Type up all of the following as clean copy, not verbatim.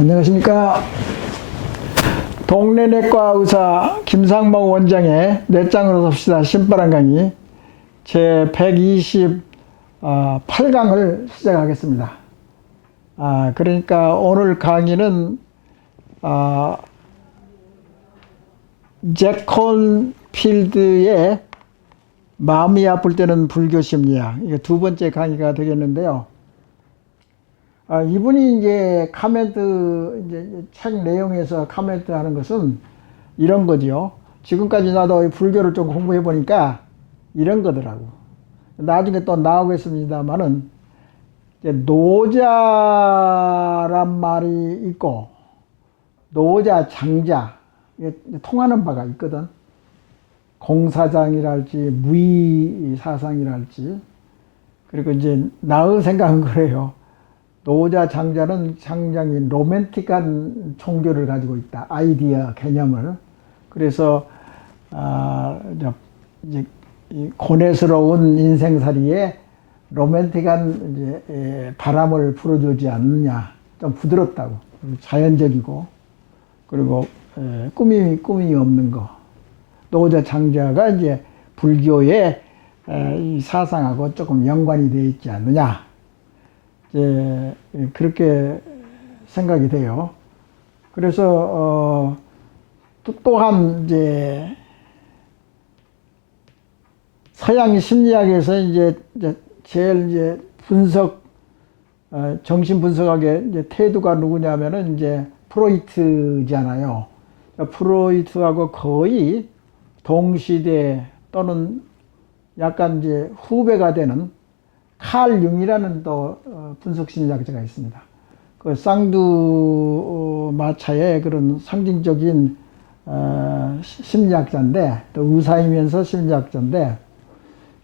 안녕하십니까. 동네내과 의사 김상목 원장의 뇌짱으로 삽시다 신바람 강의 제 128강을 시작하겠습니다. 그러니까 오늘 강의는 잭 콘필드의 마음이 아플 때는 불교 심리학, 이게 두 번째 강의가 되겠는데요. 이분이 이제 이제 책 내용에서 카멘트 하는 것은 이런 거죠. 지금까지 나도 불교를 좀 공부해 보니까 이런 거더라고. 나중에 또 나오겠습니다만은, 노자란 말이 있고, 노자, 장자, 이게 통하는 바가 있거든. 공사장이랄지, 무의사상이랄지. 그리고 이제 나의 생각은 그래요. 노자, 장자는 상당히 로맨틱한 종교를 가지고 있다. 아이디어, 개념을. 그래서 이제 고뇌스러운 인생살이에 로맨틱한 이제 바람을 불어주지 않느냐. 좀 부드럽다고, 자연적이고, 그리고 꿈이 없는 거. 노자, 장자가 이제 불교의 이 사상하고 조금 연관이 되어 있지 않느냐. 그렇게 생각이 돼요. 그래서 또한 이제 서양 심리학에서 이제 제일 이제 정신 분석학의 이제 태도가 누구냐면은 이제 프로이트잖아요. 프로이트하고 거의 동시대 또는 약간 이제 후배가 되는 칼 융이라는 또 분석 심리학자가 있습니다. 그 쌍두 마차의 그런 상징적인 심리학자인데, 또 의사이면서 심리학자인데,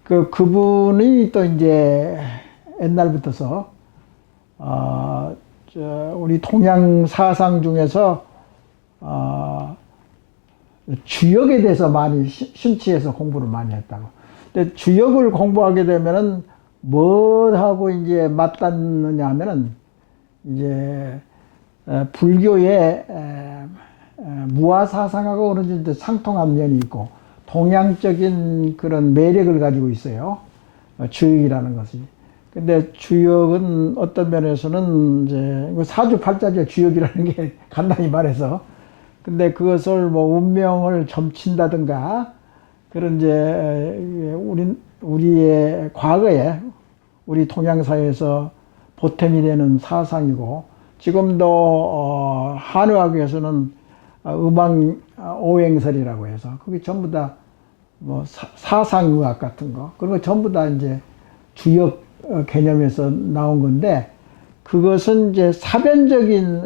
그분이 또 이제 옛날부터서 우리 동양 사상 중에서 주역에 대해서 많이 심취해서 공부를 많이 했다고. 근데 주역을 공부하게 되면은 뭐하고 이제 맞닿느냐 하면은 이제 불교의 무아사상하고 어느 정도 상통한 면이 있고 동양적인 그런 매력을 가지고 있어요. 주역이라는 것이. 근데 주역은 어떤 면에서는 이제 사주팔자죠. 주역이라는 게 간단히 말해서. 근데 그것을 뭐 운명을 점친다든가 그런 이제 우리의 과거에 우리 동양사회에서 보탬이 되는 사상이고, 지금도 한의학에서는 음악 오행설이라고 해서 그게 전부 다 뭐 사상의학 같은 거, 그런 거 전부 다 이제 주역 개념에서 나온 건데, 그것은 이제 사변적인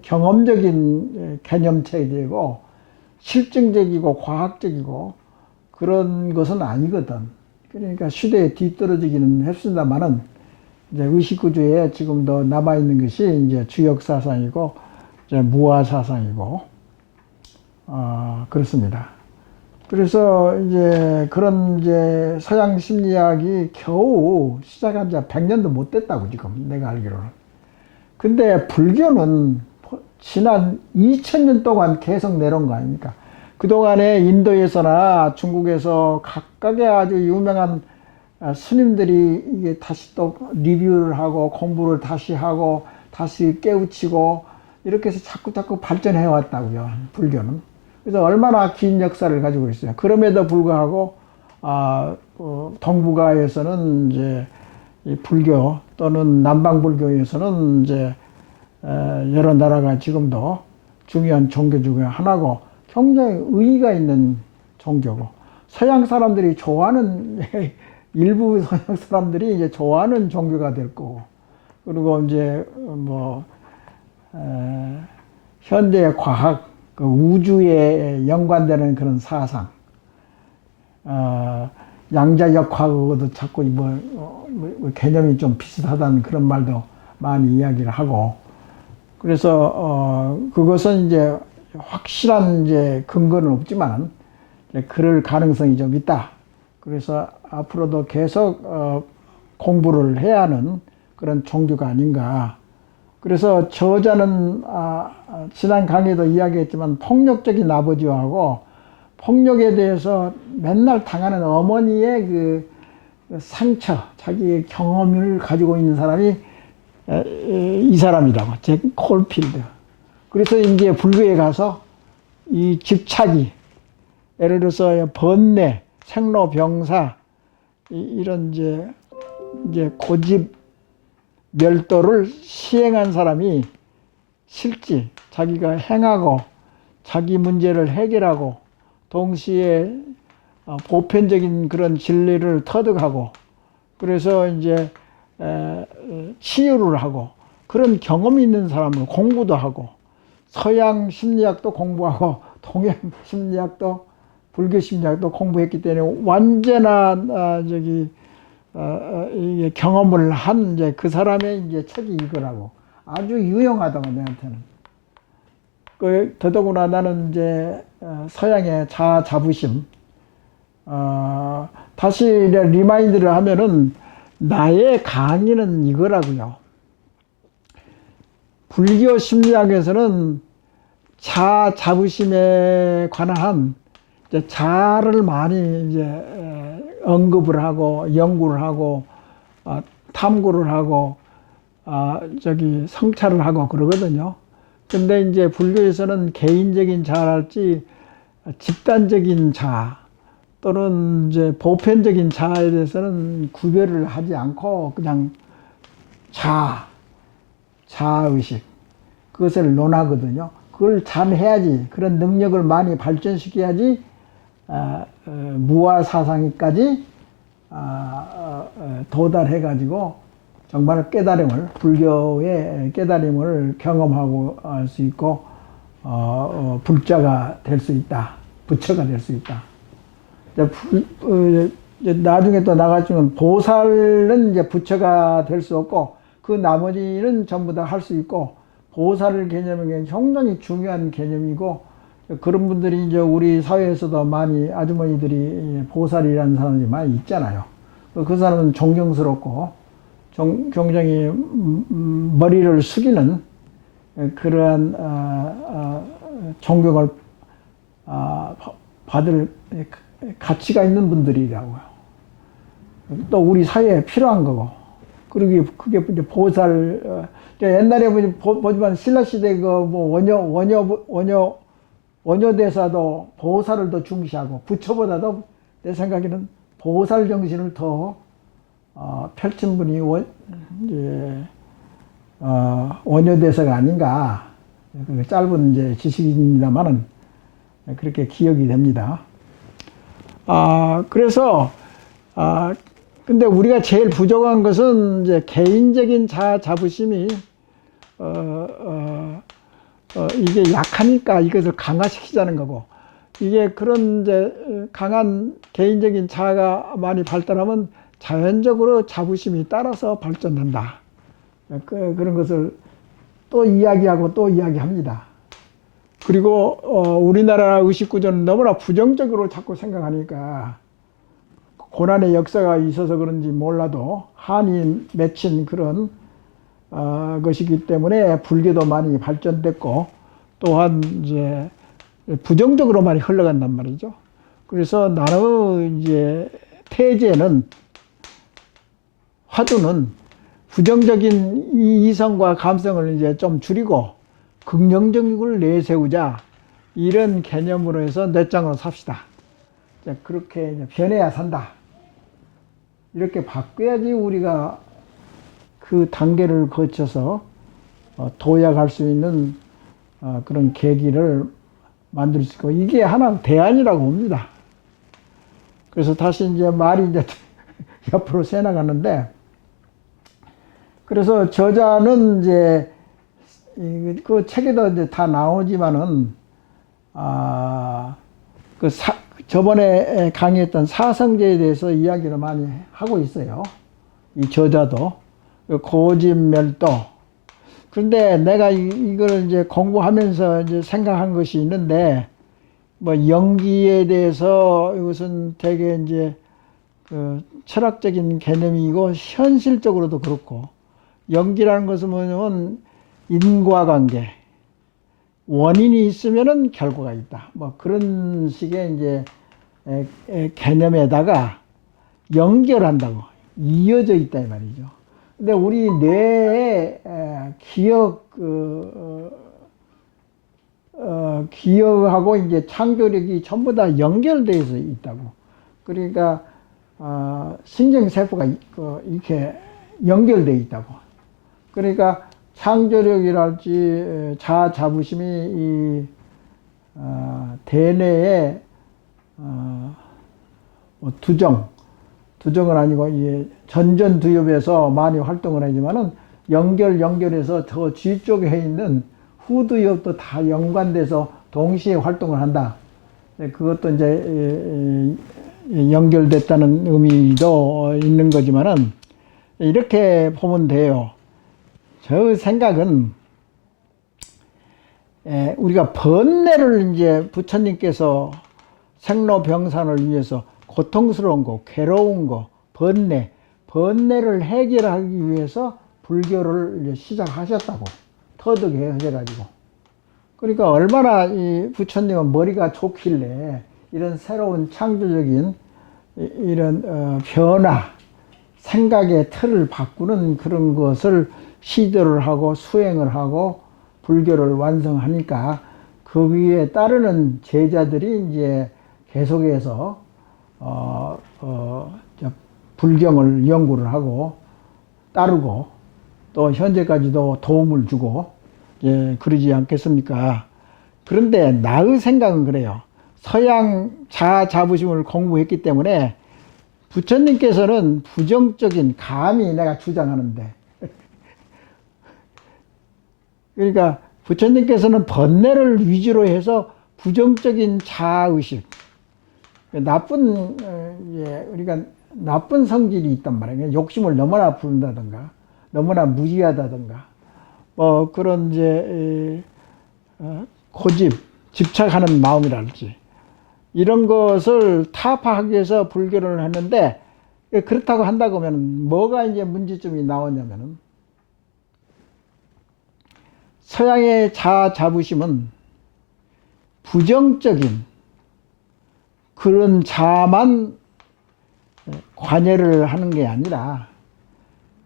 경험적인 개념체이고 실증적이고 과학적이고 그런 것은 아니거든. 그러니까 시대에 뒤떨어지기는 했습니다만은, 이제 의식구조에 지금도 남아있는 것이 이제 주역사상이고, 이제 무아사상이고, 그렇습니다. 그래서 이제 그런 이제 서양 심리학이 겨우 시작한 지 100년도 못 됐다고, 지금 내가 알기로는. 근데 불교는 지난 2000년 동안 계속 내려온 거 아닙니까? 그동안에 인도에서나 중국에서 각각의 아주 유명한 스님들이 이게 다시 또 리뷰를 하고 공부를 다시 하고 다시 깨우치고 이렇게 해서 자꾸 발전해 왔다고요, 불교는. 그래서 얼마나 긴 역사를 가지고 있어요. 그럼에도 불구하고 동북아에서는 이제 이 불교 또는 남방불교에서는 이제 여러 나라가 지금도 중요한 종교 중에 하나고 굉장히 의의가 있는 종교고, 서양 사람들이 좋아하는 일부 서양 사람들이 이제 좋아하는 종교가 될 거고, 그리고 이제 뭐 현대의 과학, 그 우주에 연관되는 그런 사상, 양자역학하고도 자꾸 뭐 개념이 좀 비슷하다는 그런 말도 많이 이야기를 하고, 그래서 그것은 이제 확실한 이제 근거는 없지만 그럴 가능성이 좀 있다. 그래서 앞으로도 계속 공부를 해야 하는 그런 종교가 아닌가 그래서 저자는 지난 강의도 이야기했지만 폭력적인 아버지하고 폭력에 대해서 맨날 당하는 어머니의 그 상처, 자기의 경험을 가지고 있는 사람이 이 사람이라고, 잭 콜필드. 그래서 이제 불교에 가서 이 집착이, 예를 들어서 번뇌, 생로병사, 이런 이제 고집 멸도를 시행한 사람이 실제 자기가 행하고 자기 문제를 해결하고 동시에 보편적인 그런 진리를 터득하고 그래서 이제 치유를 하고 그런 경험이 있는 사람을 공부도 하고 서양 심리학도 공부하고 동양 심리학도 불교 심리학도 공부했기 때문에 완전한 이게 경험을 한 이제 그 사람의 이제 책이 이거라고 아주 유용하다고 내한테는. 더더구나 나는 이제 서양의 자아 자부심 다시 리마인드를 하면은 나의 강의는 이거라고요. 불교 심리학에서는 자아 자부심에 관한 이제 자아를 많이 이제 언급을 하고 연구를 하고 탐구를 하고 성찰을 하고 그러거든요. 근데 이제 불교에서는 개인적인 자아랄지 집단적인 자아 또는 이제 보편적인 자아에 대해서는 구별을 하지 않고 그냥 자아의식 그것을 논하거든요. 그걸 잘 해야지 그런 능력을 많이 발전시켜야지 무아 사상에까지 도달해 가지고 정말 깨달음을 불교의 깨달음을 경험하고 할 수 있고 불자가 될 수 있다, 부처가 될 수 있다. 나중에 또 나가지면 보살은 이제 부처가 될 수 없고 그 나머지는 전부 다 할 수 있고 보살 개념이 굉장히 중요한 개념이고 그런 분들이 이제 우리 사회에서도 많이 아주머니들이 보살이라는 사람이 많이 있잖아요. 그 사람은 존경스럽고 굉장히 머리를 숙이는 그러한 존경을 받을 가치가 있는 분들이라고요. 또 우리 사회에 필요한 거고. 그러기 그게 이제 보살 옛날에 보지만 신라 시대 그 뭐 원효 대사도 보살을 더 중시하고 부처보다도 내 생각에는 보살 정신을 더 펼친 분이 원효 대사가 아닌가. 짧은 이제 지식입니다만은 그렇게 기억이 됩니다. 그래서 근데 우리가 제일 부족한 것은 이제 개인적인 자부심이 이게 약하니까 이것을 강화시키자는 거고 이게 그런 이제 강한 개인적인 자아가 많이 발달하면 자연적으로 자부심이 따라서 발전된다. 그런 것을 또 이야기하고 또 이야기합니다. 그리고 우리나라 의식구조는 너무나 부정적으로 자꾸 생각하니까 고난의 역사가 있어서 그런지 몰라도 한이 맺힌 그런 것이기 때문에 불교도 많이 발전됐고 또한 이제 부정적으로 많이 흘러간단 말이죠. 그래서 나는 이제 태제는 화두는 부정적인 이성과 감성을 이제 좀 줄이고 긍정적인 걸 내세우자 이런 개념으로 해서 넷장으로 삽시다. 그렇게 이제 변해야 산다. 이렇게 바꿔야지 우리가 그 단계를 거쳐서 도약할 수 있는 그런 계기를 만들 수 있고 이게 하나 대안이라고 봅니다. 그래서 다시 이제 말이 이제 옆으로 새 나가는데 그래서 저자는 이제 그 책에도 이제 다 나오지만은 저번에 강의했던 사성제에 대해서 이야기를 많이 하고 있어요. 이 저자도 고집멸도. 그런데 내가 이걸 이제 공부하면서 이제 생각한 것이 있는데 뭐 영기에 대해서 이것은 되게 이제 그 철학적인 개념이고 현실적으로도 그렇고 영기라는 것은 뭐냐면 인과관계, 원인이 있으면은 결과가 있다. 뭐 그런 식의 이제 개념에다가 연결한다고 이어져 있다 이 말이죠. 근데 우리 뇌의 기억 기억하고 이제 창조력이 전부 다 연결되어 있다고. 그러니까 신경세포가 이렇게 연결되어 있다고. 그러니까 창조력이랄지 자아 자부심이 이 대뇌의 뭐 두정은 아니고 이 전전두엽에서 많이 활동을 하지만은 연결해서 저 뒤쪽에 있는 후두엽도 다 연관돼서 동시에 활동을 한다. 그것도 이제 연결됐다는 의미도 있는 거지만은 이렇게 보면 돼요. 저 생각은 우리가 번뇌를 이제 부처님께서 생로병사를 위해서 고통스러운 거, 괴로운 거, 번뇌를 해결하기 위해서 불교를 이제 시작하셨다고. 터득해 하셔가지고. 그러니까 얼마나 이 부처님은 머리가 좋길래 이런 새로운 창조적인 이런 변화, 생각의 틀을 바꾸는 그런 것을 시도를 하고 수행을 하고 불교를 완성하니까 그 위에 따르는 제자들이 이제 계속해서 불경을 연구를 하고 따르고 또 현재까지도 도움을 주고 그러지 않겠습니까? 그런데 나의 생각은 그래요. 서양 자아 자부심을 공부했기 때문에 부처님께서는 부정적인 감히 내가 주장하는데 그러니까 부처님께서는 번뇌를 위주로 해서 부정적인 자아의식 나쁜 우리가 나쁜 성질이 있단 말이에요. 욕심을 너무나 부른다든가 너무나 무지하다든가 뭐 그런 이제 고집 집착하는 마음이랄지 이런 것을 타파하기 위해서 불교를 했는데 그렇다고 한다고 하면 뭐가 이제 문제점이 나오냐면은 서양의 자아 자부심은 부정적인 그런 자만 관여를 하는 게 아니라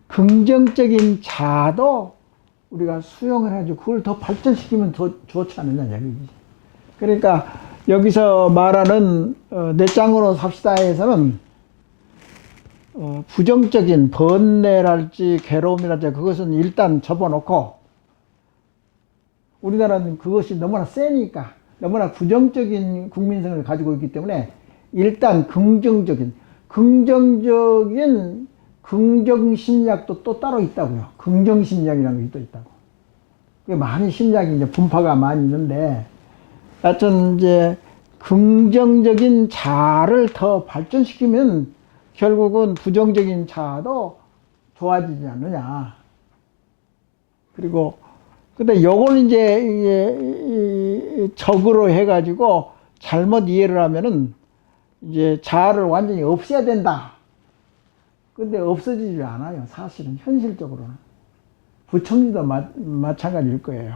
긍정적인 자도 우리가 수용을 해가지고 그걸 더 발전시키면 더 좋지 않느냐 얘기지. 그러니까 여기서 말하는 내 짱으로 삽시다에서는 부정적인 번뇌랄지 괴로움이랄지 그것은 일단 접어놓고 우리나라는 그것이 너무나 세니까 너무나 부정적인 국민성을 가지고 있기 때문에 일단 긍정적인 긍정심리학도 또 따로 있다고요. 긍정심리학이라는 게 또 있다고. 많은 심리학이 이제 분파가 많이 있는데 하여튼 이제 긍정적인 자아를 더 발전시키면 결국은 부정적인 자아도 좋아지지 않느냐. 그리고 근데 요걸 이제 적으로 해가지고 잘못 이해를 하면은 이제 자아를 완전히 없애야 된다. 근데 없어지지 않아요. 사실은 현실적으로는. 부처님도 마찬가지일 거예요.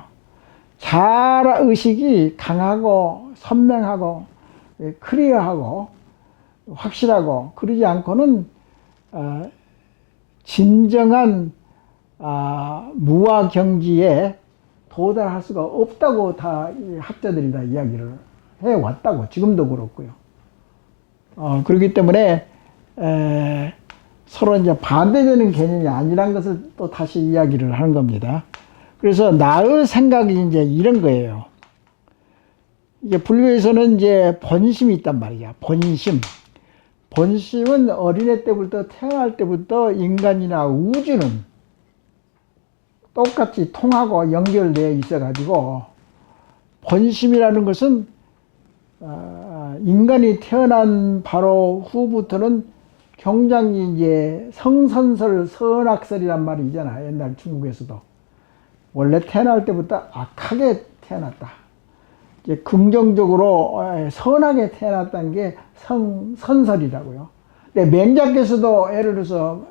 자아의식이 강하고 선명하고 클리어하고 확실하고 그러지 않고는 진정한 무아 경지에 도달할 수가 없다고 다 학자들이 다 이야기를 해왔다고 지금도 그렇고요. 그렇기 때문에 서로 이제 반대되는 개념이 아니란 것을 또 다시 이야기를 하는 겁니다. 그래서 나의 생각이 이제 이런 거예요. 이게 불교에서는 이제 본심이 있단 말이야. 본심. 본심은 어린애 때부터 태어날 때부터 인간이나 우주는 똑같이 통하고 연결되어 있어가지고 본심이라는 것은 인간이 태어난 바로 후부터는 굉장히 이제 성선설, 선악설이란 말이 있잖아. 옛날 중국에서도. 원래 태어날 때부터 악하게 태어났다. 이제 긍정적으로 선하게 태어났다는 게 선설이라고요. 근데 맹자께서도 예를 들어서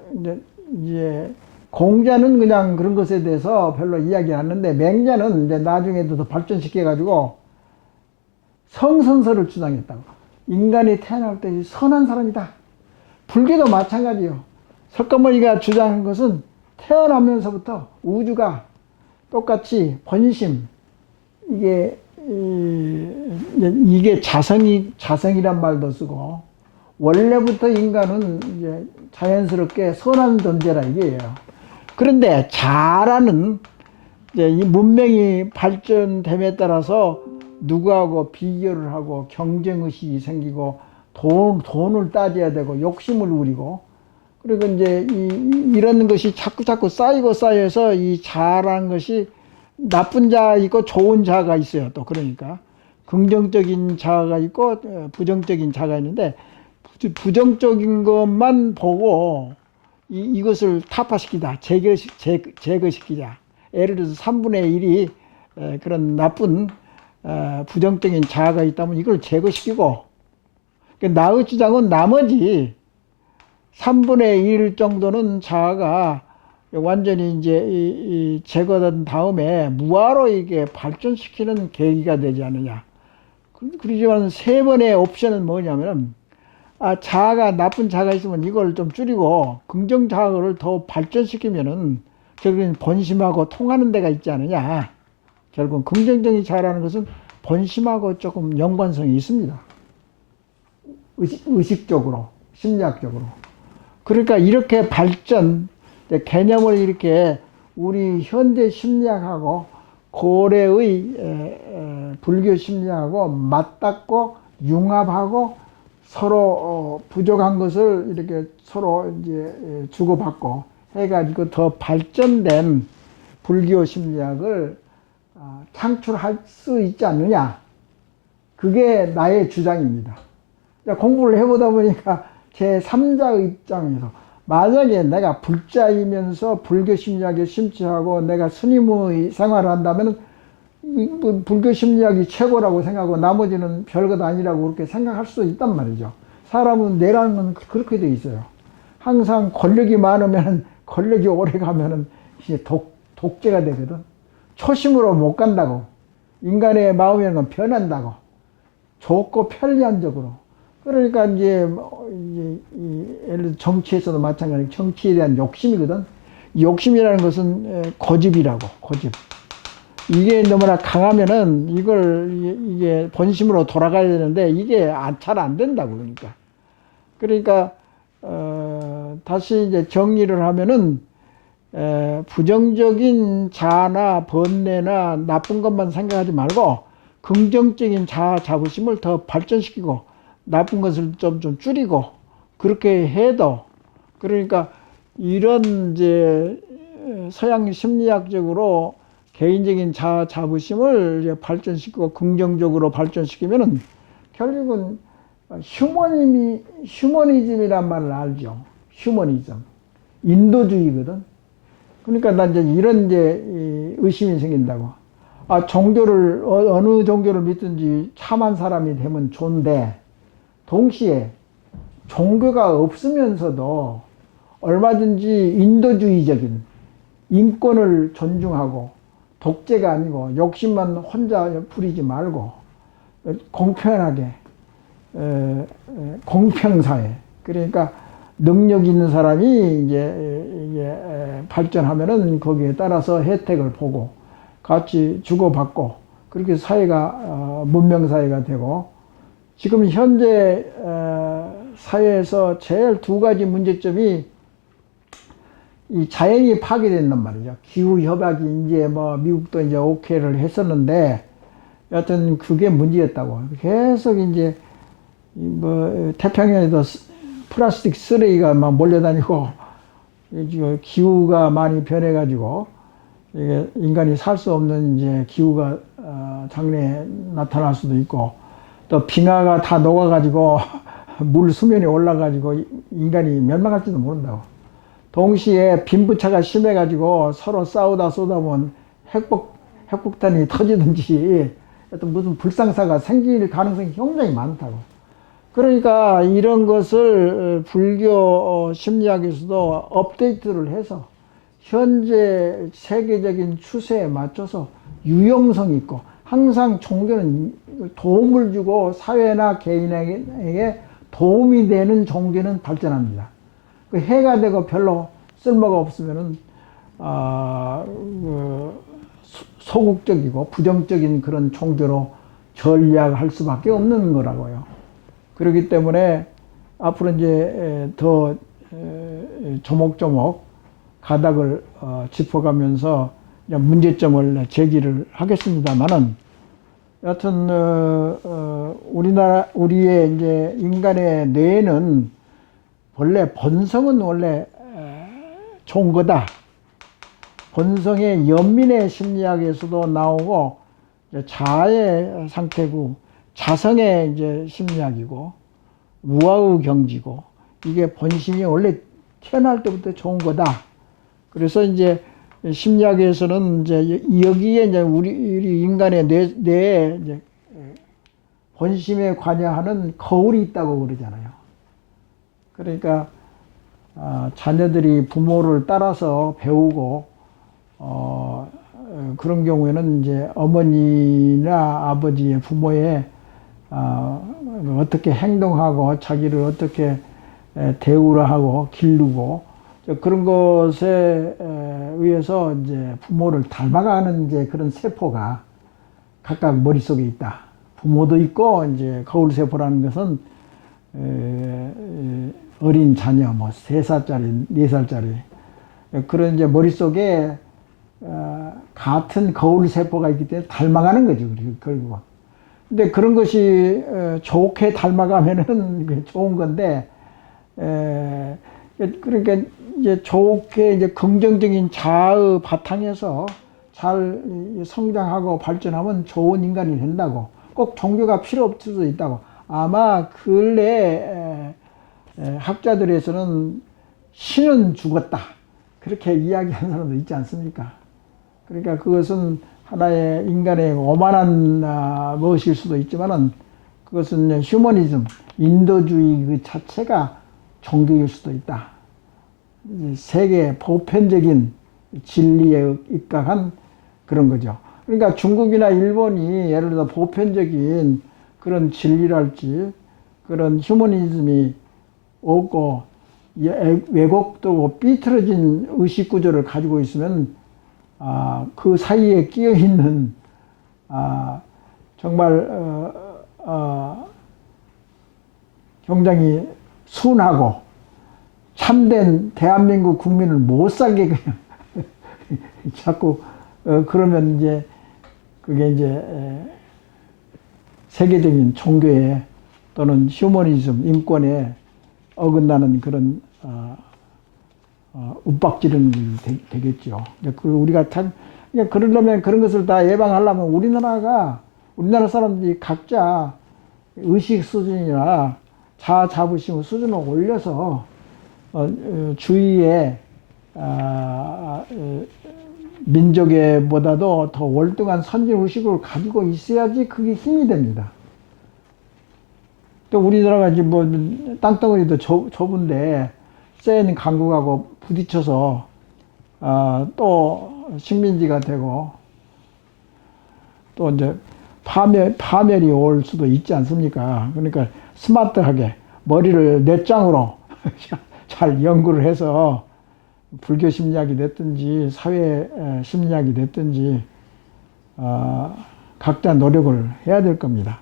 이제 공자는 그냥 그런 것에 대해서 별로 이야기 안 하는데, 맹자는 이제 나중에도 더 발전시켜가지고 성선설을 주장했다고. 인간이 태어날 때 선한 사람이다. 불교도 마찬가지요. 석가모니가 주장한 것은 태어나면서부터 우주가 똑같이 번심, 이게 자성이란 말도 쓰고, 원래부터 인간은 이제 자연스럽게 선한 존재라 이게요. 그런데 자라는 이제 이 문명이 발전됨에 따라서 누구하고 비교를 하고 경쟁의식이 생기고 돈을 따져야 되고 욕심을 부리고, 그리고 이제 이런 것이 자꾸 쌓여서 이 자라는 것이 나쁜 자가 있고 좋은 자가 있어요. 또 그러니까 긍정적인 자가 있고 부정적인 자가 있는데, 부정적인 것만 보고 이것을 타파시키자, 제거시키자. 예를 들어서 3분의 1이 그런 나쁜 부정적인 자아가 있다면 이걸 제거시키고, 나의 주장은 나머지 3분의 1 정도는 자아가 완전히 이제 제거된 다음에 무아로 이게 발전시키는 계기가 되지 않느냐. 그렇지만 세 번의 옵션은 뭐냐면은, 자아가, 나쁜 자아가 있으면 이걸 좀 줄이고 긍정 자아를 더 발전시키면은 결국엔 번심하고 통하는 데가 있지 않느냐. 결국 긍정적인 자아라는 것은 번심하고 조금 연관성이 있습니다. 의식적으로, 심리학적으로. 그러니까 이렇게 개념을 이렇게 우리 현대 심리학하고 고래의 불교 심리학하고 맞닿고 융합하고 서로 부족한 것을 이렇게 서로 이제 주고받고 해가지고 더 발전된 불교 심리학을 창출할 수 있지 않느냐. 그게 나의 주장입니다. 공부를 해보다 보니까 제 3자의 입장에서, 만약에 내가 불자이면서 불교 심리학에 심취하고 내가 스님의 생활을 한다면 불교 심리학이 최고라고 생각하고 나머지는 별것 아니라고 그렇게 생각할 수 있단 말이죠. 사람은 뇌라는 건 그렇게 돼 있어요. 항상 권력이 많으면, 권력이 오래 가면은 이제 독재가 되거든. 초심으로 못 간다고. 인간의 마음이라는 건 변한다고. 좋고 편리한 쪽으로. 그러니까 이제 예를 들어 정치에서도 마찬가지로 정치에 대한 욕심이거든. 욕심이라는 것은 고집이라고, 고집. 이게 너무나 강하면은 이게 본심으로 돌아가야 되는데 이게 잘 안 된다고. 그러니까 다시 이제 정리를 하면은 부정적인 자아나 번뇌나 나쁜 것만 생각하지 말고 긍정적인 자아 자부심을 더 발전시키고 나쁜 것을 좀 줄이고 그렇게 해도, 그러니까 이런 이제 서양 심리학적으로 개인적인 자아 자부심을 이제 발전시키고 긍정적으로 발전시키면은 결국은 휴머니즘이란 말을 알죠. 휴머니즘. 인도주의거든. 그러니까 난 이제 이런 이제 의심이 생긴다고. 종교를, 어느 종교를 믿든지 참한 사람이 되면 좋은데, 동시에 종교가 없으면서도 얼마든지 인도주의적인 인권을 존중하고 독재가 아니고 욕심만 혼자 부리지 말고 공평하게 공평사회, 그러니까 능력 있는 사람이 이제 발전하면은 거기에 따라서 혜택을 보고 같이 주고받고 그렇게 사회가 문명사회가 되고, 지금 현재 사회에서 제일 두 가지 문제점이 이 자연이 파괴된단 말이죠. 기후 협약이 이제 미국도 이제 오케이를 했었는데 여하튼 그게 문제였다고. 계속 이제 태평양에도 플라스틱 쓰레기가 막 몰려다니고 기후가 많이 변해가지고 이게 인간이 살 수 없는 이제 기후가 장래에 나타날 수도 있고, 또 빙하가 다 녹아가지고 물 수면이 올라가지고 인간이 멸망할지도 모른다고. 동시에 빈부차가 심해가지고 서로 싸우다 보면 핵폭탄이 터지든지 어떤 무슨 불상사가 생길 가능성이 굉장히 많다고. 그러니까 이런 것을 불교 심리학에서도 업데이트를 해서 현재 세계적인 추세에 맞춰서 유용성 있고 항상 종교는 도움을 주고 사회나 개인에게 도움이 되는 종교는 발전합니다. 그 해가 되고 별로 쓸모가 없으면은 소극적이고 부정적인 그런 종교로 전략할 수밖에 없는 거라고요. 그렇기 때문에 앞으로 이제 더 조목조목 가닥을 짚어가면서 문제점을 제기를 하겠습니다만은 여하튼 우리의 이제 인간의 뇌는 원래 본성은 원래 좋은 거다. 본성의 연민의 심리학에서도 나오고 자아의 상태고 자성의 이제 심리학이고 우아의 경지고 이게 본심이 원래 태어날 때부터 좋은 거다. 그래서 이제 심리학에서는 이제 여기에 이제 우리 인간의 뇌에 이제 본심에 관여하는 거울이 있다고 그러잖아요. 그러니까 자녀들이 부모를 따라서 배우고 그런 경우에는 이제 어머니나 아버지의 부모의 어떻게 행동하고 자기를 어떻게 대우를 하고 기르고 그런 것에 의해서 이제 부모를 닮아가는 이제 그런 세포가 각각 머릿속에 있다. 부모도 있고 이제 거울 세포라는 것은 어린 자녀 뭐 3살짜리, 4살짜리 그런 이제 머릿속에 같은 거울 세포가 있기 때문에 닮아가는 거죠. 결국은. 근데 그런 것이 좋게 닮아가면은 좋은 건데 그러니까 이제 좋게 이제 긍정적인 자아의 바탕에서 잘 성장하고 발전하면 좋은 인간이 된다고. 꼭 종교가 필요 없을 수도 있다고. 아마 근래 학자들에서는 신은 죽었다. 그렇게 이야기하는 사람도 있지 않습니까? 그러니까 그것은 하나의 인간의 오만한 무엇일 수도 있지만은 그것은 휴머니즘, 인도주의 그 자체가 종교일 수도 있다. 세계 보편적인 진리에 입각한 그런 거죠. 그러니까 중국이나 일본이 예를 들어 보편적인 그런 진리랄지 그런 휴머니즘이 없고 왜곡되고 삐뚤어진 의식 구조를 가지고 있으면 그 사이에 끼어 있는 정말 굉장히 순하고 참된 대한민국 국민을 못 살게 그냥 자꾸 그러면 이제 그게 이제 세계적인 종교에 또는 휴머니즘 인권에 어긋나는 그런 윽박지르는 일이 되겠죠. 우리가 참 그러려면 그런 것을 다 예방하려면 우리나라 사람들이 각자 의식 수준이나 자아 자부심 수준을 올려서 주위에 민족에보다도 더 월등한 선진 의식을 가지고 있어야지 그게 힘이 됩니다. 또 우리나라가 이제 뭐 땅덩어리도 좁은데 센 강국하고 부딪혀서 또 식민지가 되고 또 이제 파멸이 올 수도 있지 않습니까? 그러니까 스마트하게 머리를 넷장으로 잘 연구를 해서 불교 심리학이 됐든지 사회 심리학이 됐든지 각자 노력을 해야 될 겁니다.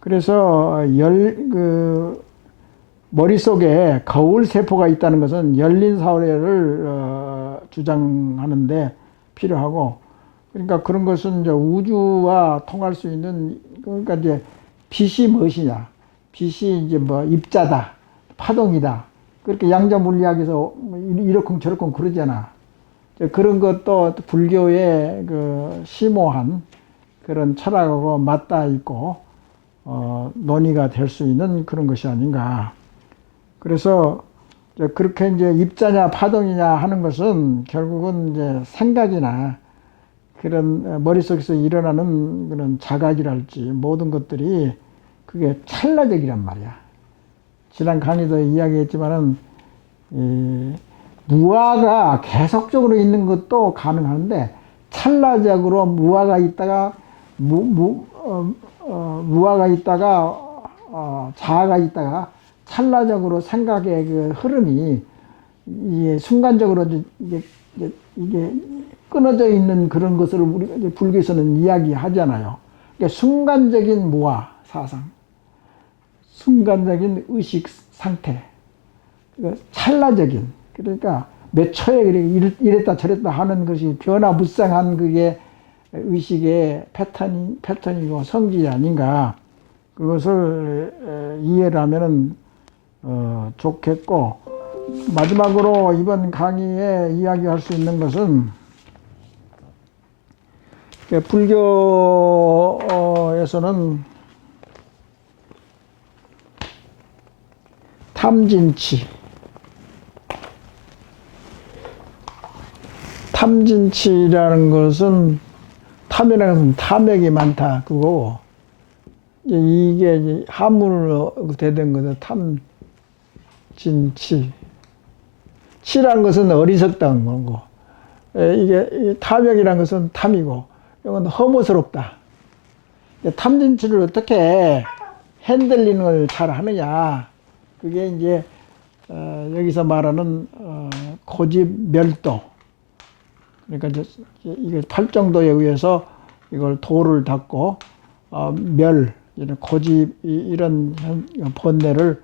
그래서 머릿속에 거울 세포가 있다는 것은 열린 사회를 주장하는데 필요하고, 그러니까 그런 것은 이제 우주와 통할 수 있는, 그러니까 이제 빛이 무엇이냐? 빛이 이제 뭐 입자다, 파동이다. 그렇게 양자 물리학에서 이러쿵 저러쿵 그러잖아. 그런 것도 불교의 그 심오한 그런 철학하고 맞닿아 있고 논의가 될 수 있는 그런 것이 아닌가. 그래서 그렇게 이제 입자냐 파동이냐 하는 것은 결국은 이제 생각이나 그런 머릿속에서 일어나는 그런 자각이랄지 모든 것들이 그게 찰나적이란 말이야. 지난 강의도 이야기했지만은 무아가 계속적으로 있는 것도 가능한데 찰나적으로 무아가 있다가 무아가 있다가 자아가 있다가 찰나적으로 생각의 그 흐름이 이게 순간적으로 이게 끊어져 있는 그런 것을 우리 불교에서는 이야기하잖아요. 그러니까 순간적인 무아 사상, 순간적인 의식 상태, 찰나적인, 그러니까 몇 초에 이랬다 저랬다 하는 것이 변화무쌍한 그게 의식의 패턴이고 성질이 아닌가, 그것을 이해를 하면은 좋겠고, 마지막으로 이번 강의에 이야기할 수 있는 것은 불교에서는 탐진치라는 것은 탐이라는 것은 탐욕이 많다 그거고, 이게 이제 한문으로 대된 거죠. 탐진치. 치라는 것은 어리석다는 거고, 이게 탐욕이라는 것은 탐이고, 이건 허무스럽다. 탐진치를 어떻게 핸들링을 잘 하느냐, 그게 이제 여기서 말하는 고집멸도. 그러니까 이게 팔정도에 의해서 이걸 도를 닦고 멸, 이런 고집, 이런 번뇌를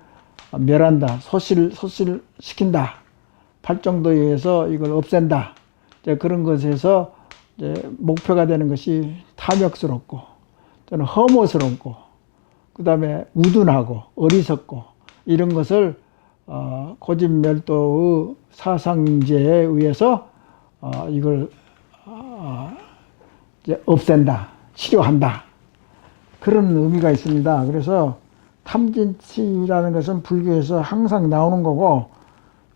멸한다, 소실시킨다. 팔정도에 의해서 이걸 없앤다. 그런 것에서 이제 목표가 되는 것이 탐욕스럽고, 또는 허무스럽고, 그 다음에 우둔하고 어리석고, 이런 것을 고집멸도의 사상제에 의해서 이걸 이제 없앤다, 치료한다, 그런 의미가 있습니다. 그래서 탐진치라는 것은 불교에서 항상 나오는 거고,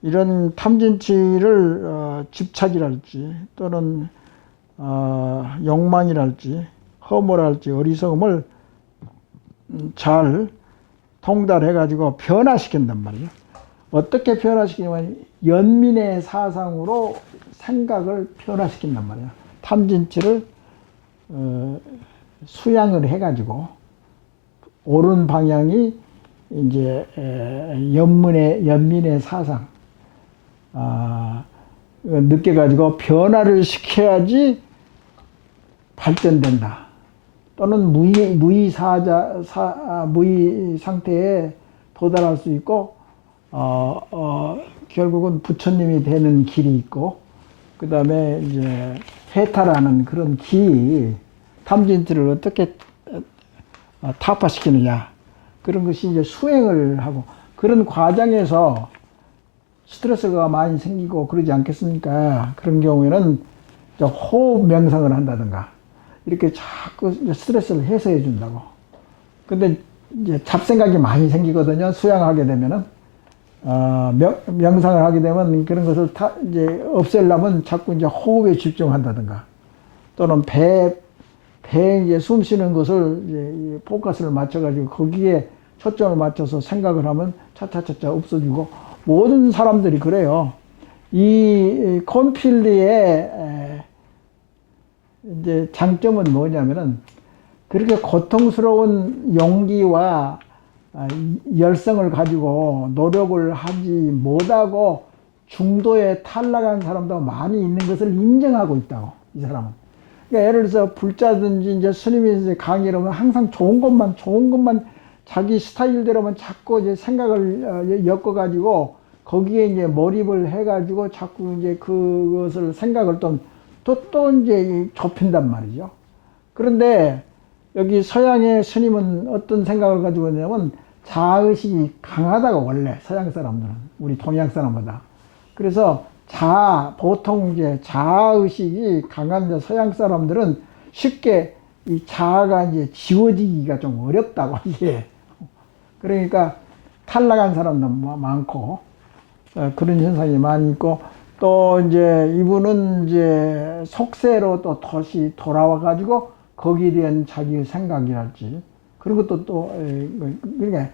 이런 탐진치를 집착이랄지 또는 욕망이랄지 허무랄지 어리석음을 잘 통달해 가지고 변화시킨단 말이에요. 어떻게 변화시키냐면 연민의 사상으로 생각을 변화시킨단 말이에요. 탐진치를 수양을 해 가지고 옳은 방향이 이제 연민의 사상 느껴가지고 변화를 시켜야지 발전된다. 또는 무의 상태에 도달할 수 있고, 결국은 부처님이 되는 길이 있고, 그 다음에 이제 해탈하는 그런 길이, 탐진치를 어떻게 타파시키느냐, 그런 것이 이제 수행을 하고, 그런 과정에서 스트레스가 많이 생기고 그러지 않겠습니까? 그런 경우에는 호흡 명상을 한다든가, 이렇게 자꾸 스트레스를 해소해 준다고. 근데 이제 잡생각이 많이 생기거든요. 수양하게 되면은. 명상을 하게 되면 그런 것을 이제 없애려면 자꾸 이제 호흡에 집중한다든가, 또는 배에 이제 숨 쉬는 것을 이제 포커스를 맞춰가지고 거기에 초점을 맞춰서 생각을 하면 차차차차 없어지고, 모든 사람들이 그래요. 이 콘필리의 이제 장점은 뭐냐면은, 그렇게 고통스러운 용기와 열성을 가지고 노력을 하지 못하고 중도에 탈락한 사람도 많이 있는 것을 인정하고 있다고, 이 사람은. 그러니까 예를 들어서 불자든지 이제 스님이 이제 강의를 하면 항상 좋은 것만 자기 스타일대로만 자꾸 이제 생각을 엮어가지고 거기에 이제 몰입을 해가지고 자꾸 이제 그것을 생각을 또 이제 좁힌단 말이죠. 그런데 여기 서양의 스님은 어떤 생각을 가지고 있냐면, 자아의식이 강하다고, 원래 서양 사람들은 우리 동양 사람보다. 그래서 보통 이제 자아의식이 강한 서양 사람들은 쉽게 이 자아가 이제 지워지기가 좀 어렵다고, 이게. 그러니까 탈락한 사람도 많고, 그런 현상이 많이 있고, 또 이제 이분은 이제 속세로 또 다시 돌아와 가지고 거기에 대한 자기의 생각이랄지, 그런 것도 또, 그러니까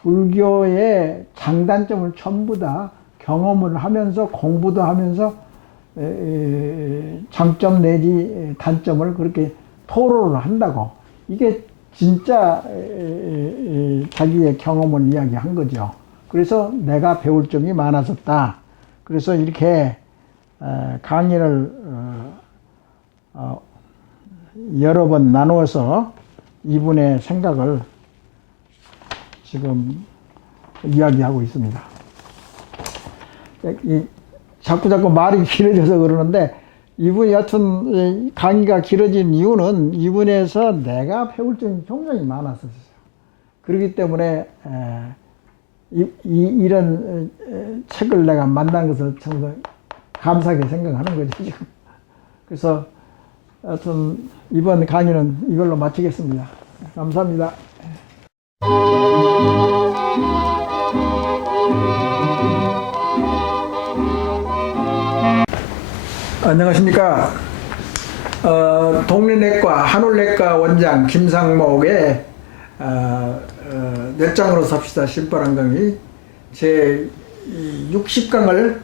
불교의 장단점을 전부 다 경험을 하면서 공부도 하면서 장점 내지 단점을 그렇게 토로를 한다고. 이게 진짜 자기의 경험을 이야기한 거죠. 그래서 내가 배울 점이 많아졌다. 그래서 이렇게 강의를 여러 번 나누어서 이분의 생각을 지금 이야기하고 있습니다. 자꾸 말이 길어져서 그러는데, 이분이 여튼 강의가 길어진 이유는 이분에서 내가 배울 점이 굉장히 많았었어요. 그렇기 때문에 이런 책을 내가 만난 것을 정말 감사하게 생각하는 거죠, 지금. 그래서 하여튼 이번 강의는 이걸로 마치겠습니다. 감사합니다. 안녕하십니까. 동래내과 한울내과 원장 김상목의 몇 장으로 삽시다 신바람 강의 제 60강을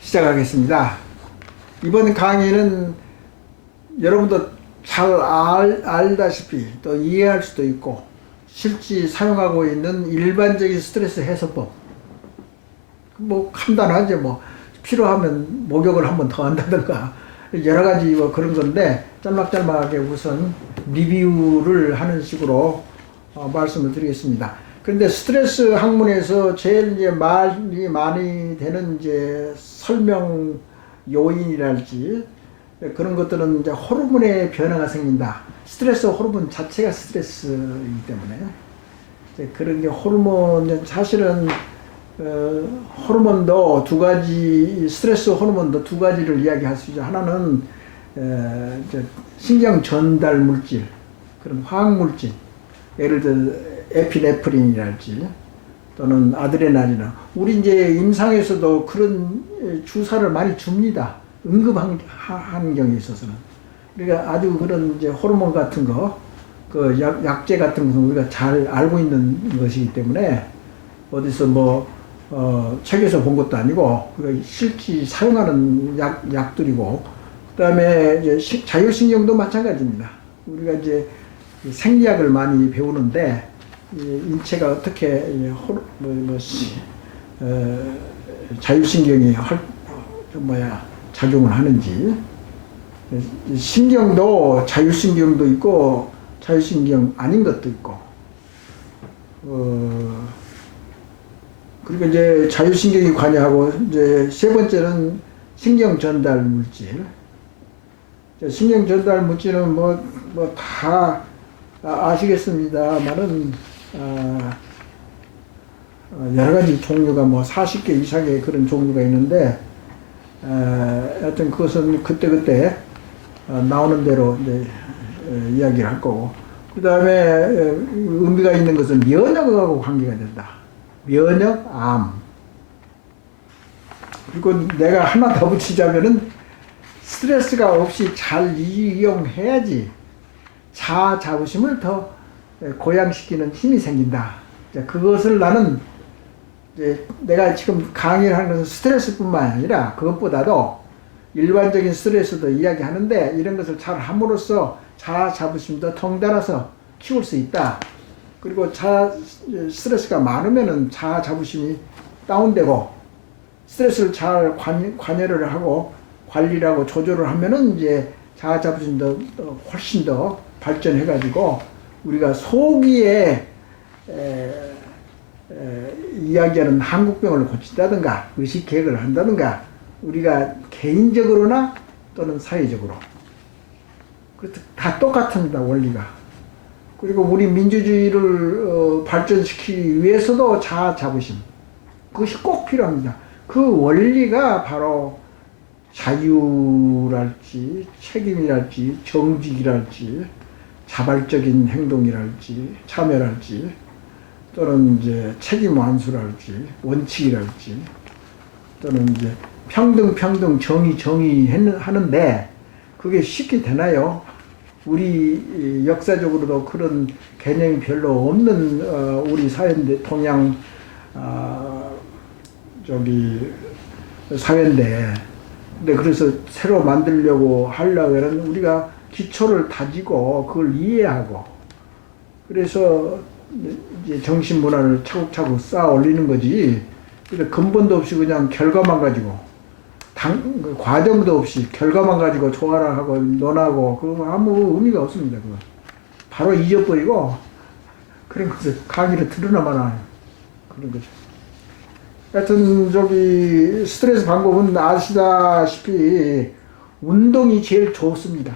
시작하겠습니다. 이번 강의는 여러분도 잘 알다시피 또 이해할 수도 있고 실제 사용하고 있는 일반적인 스트레스 해소법, 뭐 간단하죠. 뭐 필요하면 목욕을 한 번 더 한다든가 여러 가지 뭐 그런 건데, 짤막짤막하게 우선 리뷰를 하는 식으로 말씀을 드리겠습니다. 그런데 스트레스 학문에서 제일 이제 말이 많이 되는 이제 설명 요인이랄지 그런 것들은 이제 호르몬의 변화가 생긴다. 스트레스 호르몬 자체가 스트레스이기 때문에 이제 그런 게 호르몬, 사실은 호르몬도 두 가지, 스트레스 호르몬도 두 가지를 이야기할 수 있죠. 하나는 신경 전달 물질, 그런 화학 물질, 예를 들어 에피네프린이랄지 또는 아드레날린. 우리 이제 임상에서도 그런 주사를 많이 줍니다. 응급한 경우에 있어서는. 그러니까 아주 그런 이제 호르몬 같은 거, 그 약제 같은 것은 우리가 잘 알고 있는 것이기 때문에 어디서 뭐 책에서 본 것도 아니고 실제 사용하는 약들이고, 그 다음에 이제 자율신경도 마찬가지입니다. 우리가 이제 생리학을 많이 배우는데 인체가 어떻게 자율신경이 작용을 하는지, 신경도 자율신경도 있고 자율신경 아닌 것도 있고, 그리고 이제 자율신경이 관여하고, 이제 세 번째는 신경 전달 물질. 신경 전달 물질은 뭐 다 아시겠습니다만은 여러 가지 종류가 뭐 40개 이상의 그런 종류가 있는데, 하여튼 그것은 그때그때 나오는 대로 이제 이야기를 할 거고, 그 다음에 의미가 있는 것은 면역하고 관계가 된다. 면역, 암. 그리고 내가 하나 더 붙이자면은 스트레스가 없이 잘 이용해야지 자아 자부심을 더 고양시키는 힘이 생긴다. 그것을 나는 이제 내가 지금 강의를 하는 것은 스트레스뿐만 아니라 그것보다도 일반적인 스트레스도 이야기하는데, 이런 것을 잘 함으로써 자아 자부심도 덩달아서 키울 수 있다. 그리고 스트레스가 많으면은 자아 자부심이 다운되고, 스트레스를 잘 관여를 하고 관리를 하고 조절을 하면은 이제 자아 자부심도 훨씬 더 발전해가지고 우리가 소기에 이야기하는 한국병을 고친다든가 의식 계획을 한다든가, 우리가 개인적으로나 또는 사회적으로 다 똑같습니다, 원리가. 그리고 우리 민주주의를 발전시키기 위해서도 자아 자부심, 그것이 꼭 필요합니다. 그 원리가 바로 자유랄지 책임이랄지 정직이랄지 자발적인 행동이랄지 참여랄지 또는 이제 책임 완수랄지 원칙이랄지 또는 이제 평등 정의 하는데, 그게 쉽게 되나요? 우리 역사적으로도 그런 개념이 별로 없는 우리 사회인데, 동양 저기 사회인데, 근데 그래서 새로 만들려고 하려면 우리가 기초를 다지고 그걸 이해하고, 그래서 이제 정신 문화를 차곡차곡 쌓아 올리는 거지. 근데 근본도 없이 그냥 결과만 가지고 과정도 없이 결과만 가지고 조화하고 논하고 그거 아무 의미가 없습니다. 그거 바로 잊어버리고 그런 것을 강의를 들으나마나 그런 거죠. 하여튼 저기 스트레스 방법은 아시다시피 운동이 제일 좋습니다.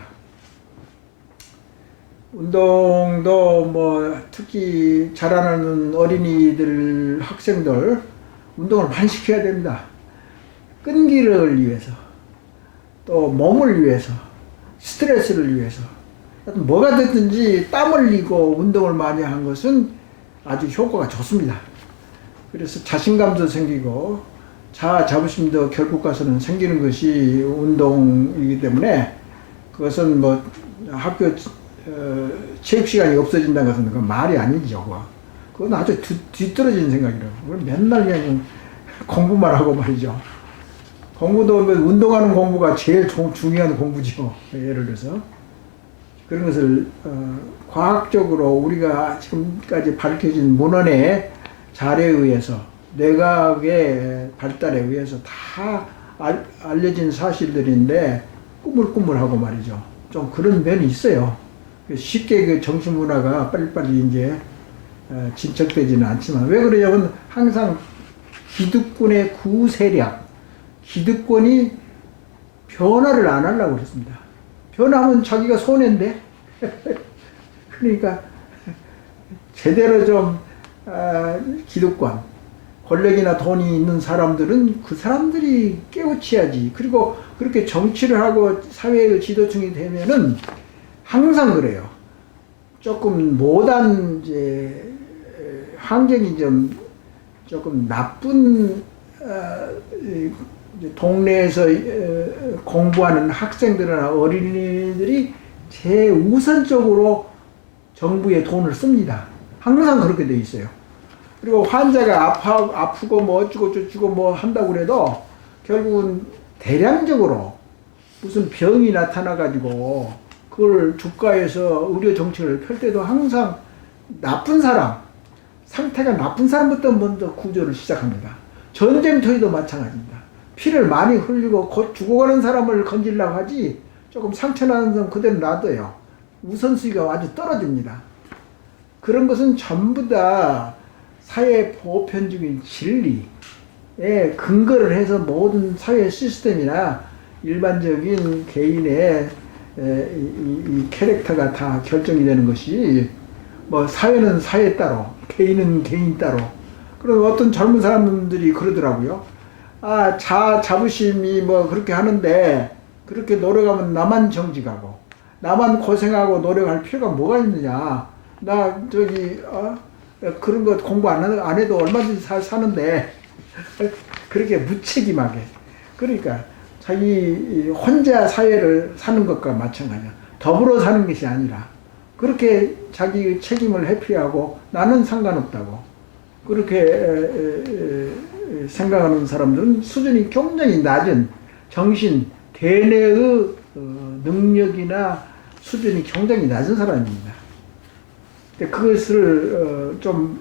운동도 뭐 특히 자라나는 어린이들, 학생들 운동을 많이 시켜야 됩니다. 끈기를 위해서, 또 몸을 위해서, 스트레스를 위해서. 뭐가 됐든지 땀 흘리고 운동을 많이 한 것은 아주 효과가 좋습니다. 그래서 자신감도 생기고 자아 자부심도 결국 가서는 생기는 것이 운동이기 때문에 그것은 뭐 학교 체육 시간이 없어진다는 것은 그건 말이 아니죠. 그건 아주 뒤떨어진 생각이라고. 맨날 그냥 공부만 하고 말이죠. 공부도 운동하는 공부가 제일 중요한 공부죠. 예를 들어서 그런 것을 과학적으로 우리가 지금까지 밝혀진 문헌의 자료에 의해서 뇌과학의 발달에 의해서 다 알려진 사실들인데 꾸물꾸물하고 말이죠. 좀 그런 면이 있어요. 쉽게 그 정신문화가 빨리빨리 이제 진척되지는 않지만, 왜 그러냐면 항상 기득권의 구세력, 기득권이 변화를 안 하려고 그랬습니다. 변하면 자기가 손해인데. 그러니까 제대로 좀 기득권, 권력이나 돈이 있는 사람들은 그 사람들이 깨우쳐야지. 그리고 그렇게 정치를 하고 사회의 지도층이 되면은 항상 그래요. 조금 못한 이제 환경이 좀 조금 나쁜 동네에서 공부하는 학생들이나 어린이들이 제우선적으로 정부의 돈을 씁니다. 항상 그렇게 돼 있어요. 그리고 환자가 아프고 뭐 어쩌고 저쩌고 뭐 한다고 그래도 결국은 대량적으로 무슨 병이 나타나가지고 그걸 주가에서 의료 정책을 펼 때도 항상 나쁜 사람, 상태가 나쁜 사람부터 먼저 구조를 시작합니다. 전쟁터에도 마찬가지입니다. 피를 많이 흘리고 곧 죽어가는 사람을 건지려고 하지 조금 상처나는 사람 그대로 놔둬요. 우선순위가 아주 떨어집니다. 그런 것은 전부 다 사회 보편적인 진리에 근거를 해서 모든 사회 시스템이나 일반적인 개인의 이 캐릭터가 다 결정이 되는 것이, 뭐 사회는 사회 따로, 개인은 개인 따로. 그리고 어떤 젊은 사람들이 그러더라고요. 자부심이 뭐 그렇게 하는데 그렇게 노력하면 나만 정직하고 나만 고생하고 노력할 필요가 뭐가 있느냐. 나 저기 그런 거 공부 안 해도 얼마든지 사는데 그렇게 무책임하게. 그러니까 자기 혼자 사회를 사는 것과 마찬가지야. 더불어 사는 것이 아니라 그렇게 자기 책임을 회피하고 나는 상관없다고 그렇게 생각하는 사람들은 수준이 굉장히 낮은 정신 대뇌의 능력이나 수준이 굉장히 낮은 사람입니다. 그것을 좀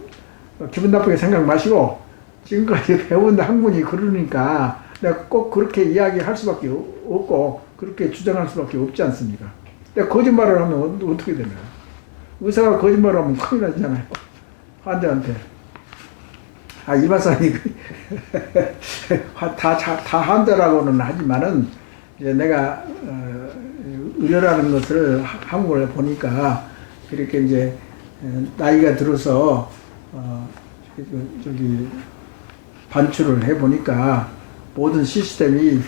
기분 나쁘게 생각 마시고, 지금까지 배운 학문이 그러니까 내가 꼭 그렇게 이야기할 수밖에 없고 그렇게 주장할 수밖에 없지 않습니까? 내가 거짓말을 하면 어떻게 되나요? 의사가 거짓말을 하면 큰일 나잖아요. 환자한테. 일반 사람이 다 환자라고는 하지만은 이제 내가 의료라는 것을 한국을 보니까 그렇게 이제 나이가 들어서 저기 반출을 해보니까 모든 시스템이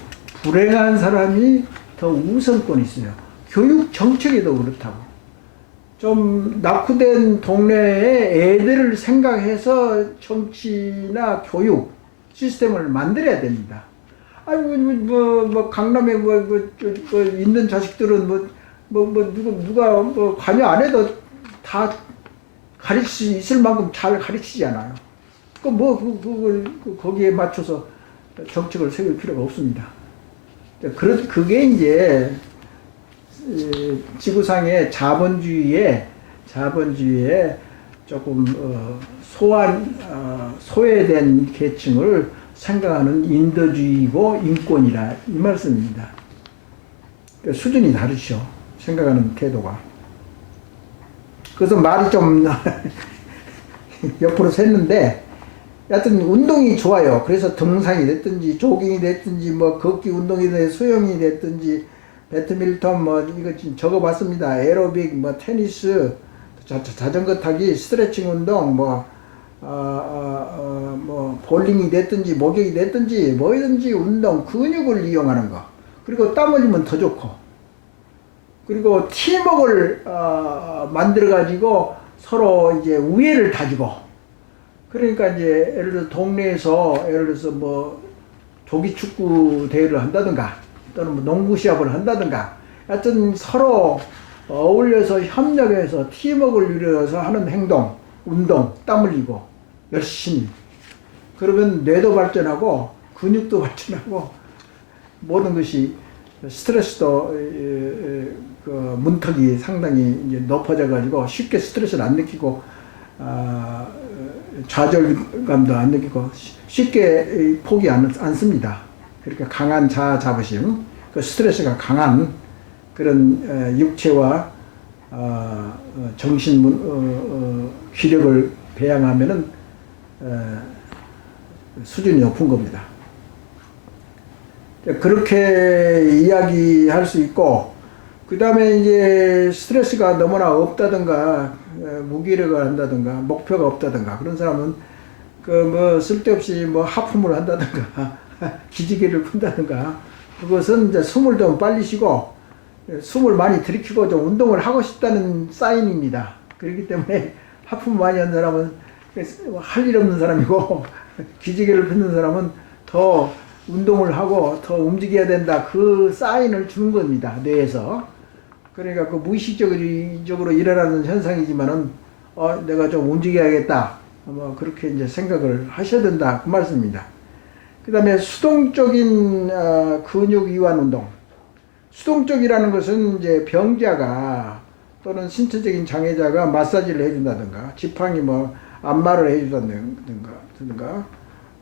불행한 사람이 더 우선권이 있어요. 교육 정책에도 그렇다고. 좀 낙후된 동네의 애들을 생각해서 정치나 교육 시스템을 만들어야 됩니다. 강남에 있는 자식들은 누가 관여 안 해도 다 가르칠 수 있을 만큼 잘 가르치잖아요. 그걸 거기에 맞춰서 정책을 세울 필요가 없습니다. 그게 이제 지구상의 자본주의에 조금 소외된 계층을 생각하는 인도주의고 인권이라 이 말씀입니다. 수준이 다르죠. 생각하는 태도가. 그래서 말이 좀 옆으로 샜는데, 여하튼 운동이 좋아요. 그래서 등산이 됐든지 조깅이 됐든지 뭐 걷기 운동이 됐든지 수영이 됐든지 배드민턴 뭐 이거 지금 적어봤습니다. 에어로빅 뭐 테니스 자전거 타기 스트레칭 운동 뭐 볼링이 됐든지 목욕이 됐든지 뭐든지 운동 근육을 이용하는 거, 그리고 땀 흘리면 더 좋고, 그리고 팀워크를 만들어 가지고 서로 이제 우애를 다지고, 그러니까 이제 예를 들어 동네에서 예를 들어서 뭐 조기 축구 대회를 한다든가 또는 뭐 농구 시합을 한다든가, 하여튼 서로 어울려서 협력해서 팀워크를 이루어서 하는 행동, 운동, 땀 흘리고 열심히, 그러면 뇌도 발전하고 근육도 발전하고 모든 것이 스트레스도 그 문턱이 상당히 이제 높아져 가지고 쉽게 스트레스를 안 느끼고 좌절감도 안 느끼고 쉽게 포기 않습니다. 그러니까 강한 자아 자부심, 그 스트레스가 강한 그런 육체와 정신 기력을 배양하면은 수준이 높은 겁니다. 그렇게 이야기할 수 있고, 그 다음에 이제 스트레스가 너무나 없다든가 무기력을 한다든가 목표가 없다든가 그런 사람은 그 뭐 쓸데없이 뭐 하품을 한다든가 기지개를 푼다든가, 그것은 이제 숨을 좀 빨리 쉬고 숨을 많이 들이키고 좀 운동을 하고 싶다는 사인입니다. 그렇기 때문에 하품 많이 한 사람은 할 일 없는 사람이고 기지개를 펴는 사람은 더 운동을 하고 더 움직여야 된다, 그 사인을 주는 겁니다, 뇌에서. 그러니까 그 무의식적으로 일어나는 현상이지만은 내가 좀 움직여야겠다, 뭐 그렇게 이제 생각을 하셔야 된다, 그 말씀입니다. 그 다음에 수동적인 근육 이완 운동. 수동적이라는 것은 이제 병자가 또는 신체적인 장애자가 마사지를 해준다든가, 지팡이 뭐 안마를 해준다든가,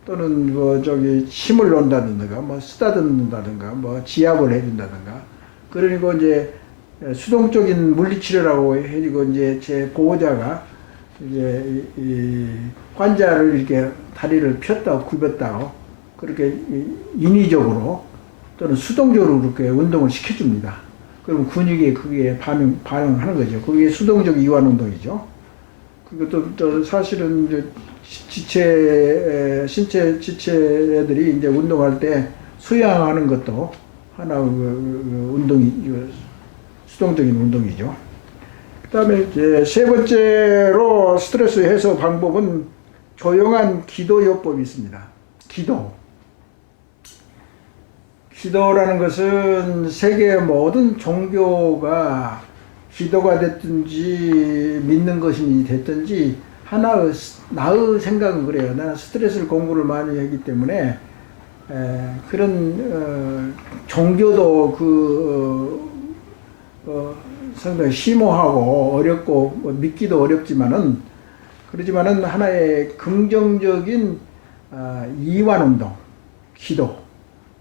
또는 뭐 힘을 놓는다든가, 뭐 쓰다듬는다든가, 뭐 지압을 해준다든가, 그러니까 이제 수동적인 물리치료라고 해지고, 이제 제 보호자가 이제 이 환자를 이렇게 다리를 폈다 굽혔다 그렇게 인위적으로 또는 수동적으로 그렇게 운동을 시켜줍니다. 그러면 근육이 그게 반응하는 거죠. 그게 수동적 이완 운동이죠. 그리고 또 사실은 이제 신체 지체들이 이제 운동할 때 수양하는 것도 하나 수동적인 운동이죠. 그 다음에 이제 세 번째로 스트레스 해소 방법은 조용한 기도요법이 있습니다. 기도라는 것은 세계의 모든 종교가 기도가 됐든지 믿는 것이 됐든지 나의 생각은 그래요. 나는 스트레스를 공부를 많이 하기 때문에 그런 종교도 상당히 심오하고 어렵고 믿기도 어렵지만은, 그렇지만은 하나의 긍정적인 이완 운동, 기도,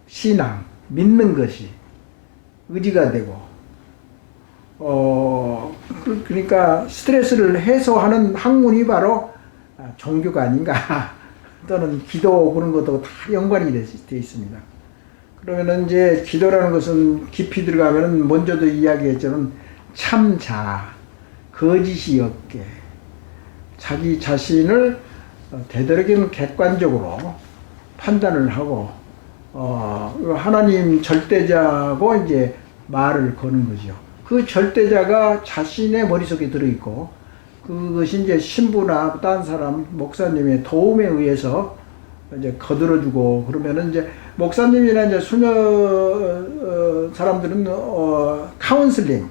신앙, 믿는 것이 의지가 되고, 그러니까 스트레스를 해소하는 학문이 바로 종교가 아닌가 또는 기도, 그런 것도 다 연관이 되어 있습니다. 그러면은 이제 기도라는 것은 깊이 들어가면은 먼저도 이야기했지만 참자, 거짓이 없게 자기 자신을 되도록이면 객관적으로 판단을 하고 하나님 절대자고 이제 말을 거는 거죠. 그 절대자가 자신의 머릿속에 들어있고, 그것이 이제 신부나 다른 사람, 목사님의 도움에 의해서 이제 거들어주고, 그러면은 이제 목사님이나 이제 수녀 사람들은 카운슬링,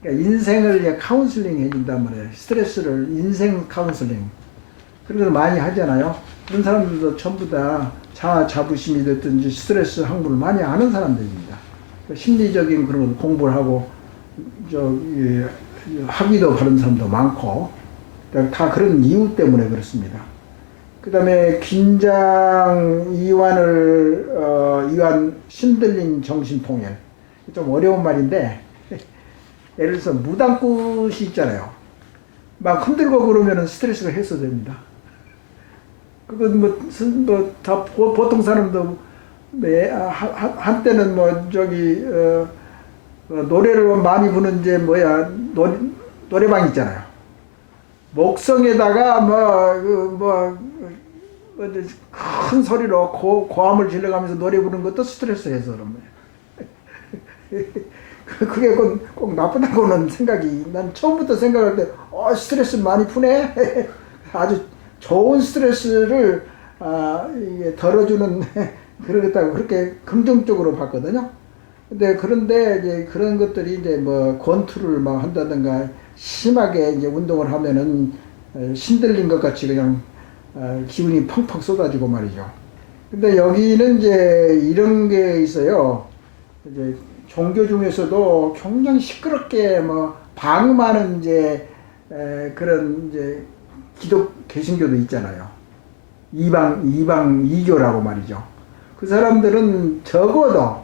그러니까 인생을 이제 카운슬링 해준단 말이에요. 스트레스를 인생 카운슬링. 그런 걸 많이 하잖아요. 그런 사람들도 전부 다 자아 자부심이 됐든지 스트레스 항문을 많이 아는 사람들입니다. 심리적인 그런 공부를 하고 이 학위도 바른 사람도 많고 다 그런 이유 때문에 그렇습니다. 그 다음에 긴장 이완 신들린 정신통일, 좀 어려운 말인데 예를 들어서 무당굿이 있잖아요. 막 흔들고 그러면은 스트레스가 해소됩니다. 그건 다 보통 사람도 한때는 노래를 많이 부는 이제 노래방 있잖아요. 목성에다가 큰 소리로 고함을 질러가면서 노래 부르는 것도 스트레스 해소라는 거예요. 그게 꼭 나쁘다고는 생각이, 난 처음부터 생각할 때, 스트레스 많이 푸네? 아주 좋은 스트레스를, 이게 덜어주는, 그러겠다고 그렇게 긍정적으로 봤거든요. 그런데 이제 그런 것들이 이제 권투를 막 한다든가, 심하게 이제 운동을 하면은, 신들린 것 같이 그냥, 기운이 펑펑 쏟아지고 말이죠. 근데 여기는 이제 이런 게 있어요. 이제 종교 중에서도 굉장히 시끄럽게 방음하는 그런 개신교도 있잖아요. 이교라고 말이죠. 그 사람들은 적어도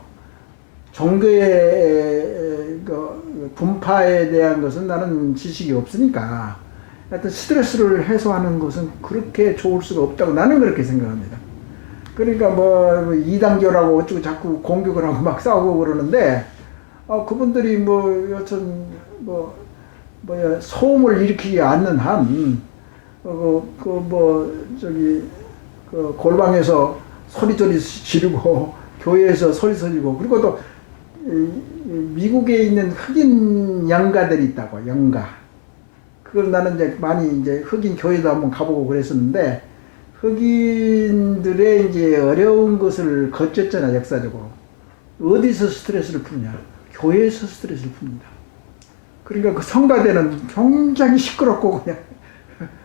종교의 분파에 대한 것은 나는 지식이 없으니까 하여튼 스트레스를 해소하는 것은 그렇게 좋을 수가 없다고 나는 그렇게 생각합니다. 그러니까 이단교라고 어쩌고 자꾸 공격을 하고 막 싸우고 그러는데, 그분들이 여튼 소음을 일으키지 않는 한, 골방에서 소리소리 지르고, 교회에서 소리소리 지르고, 그리고 또, 미국에 있는 흑인 영가들이 있다고, 영가. 그걸 나는 많이 흑인 교회도 한번 가보고 그랬었는데, 흑인들의 어려운 것을 거쳤잖아, 역사적으로. 어디서 스트레스를 푸냐? 교회에서 스트레스를 풉니다. 그러니까 그 성가대는 굉장히 시끄럽고, 그냥,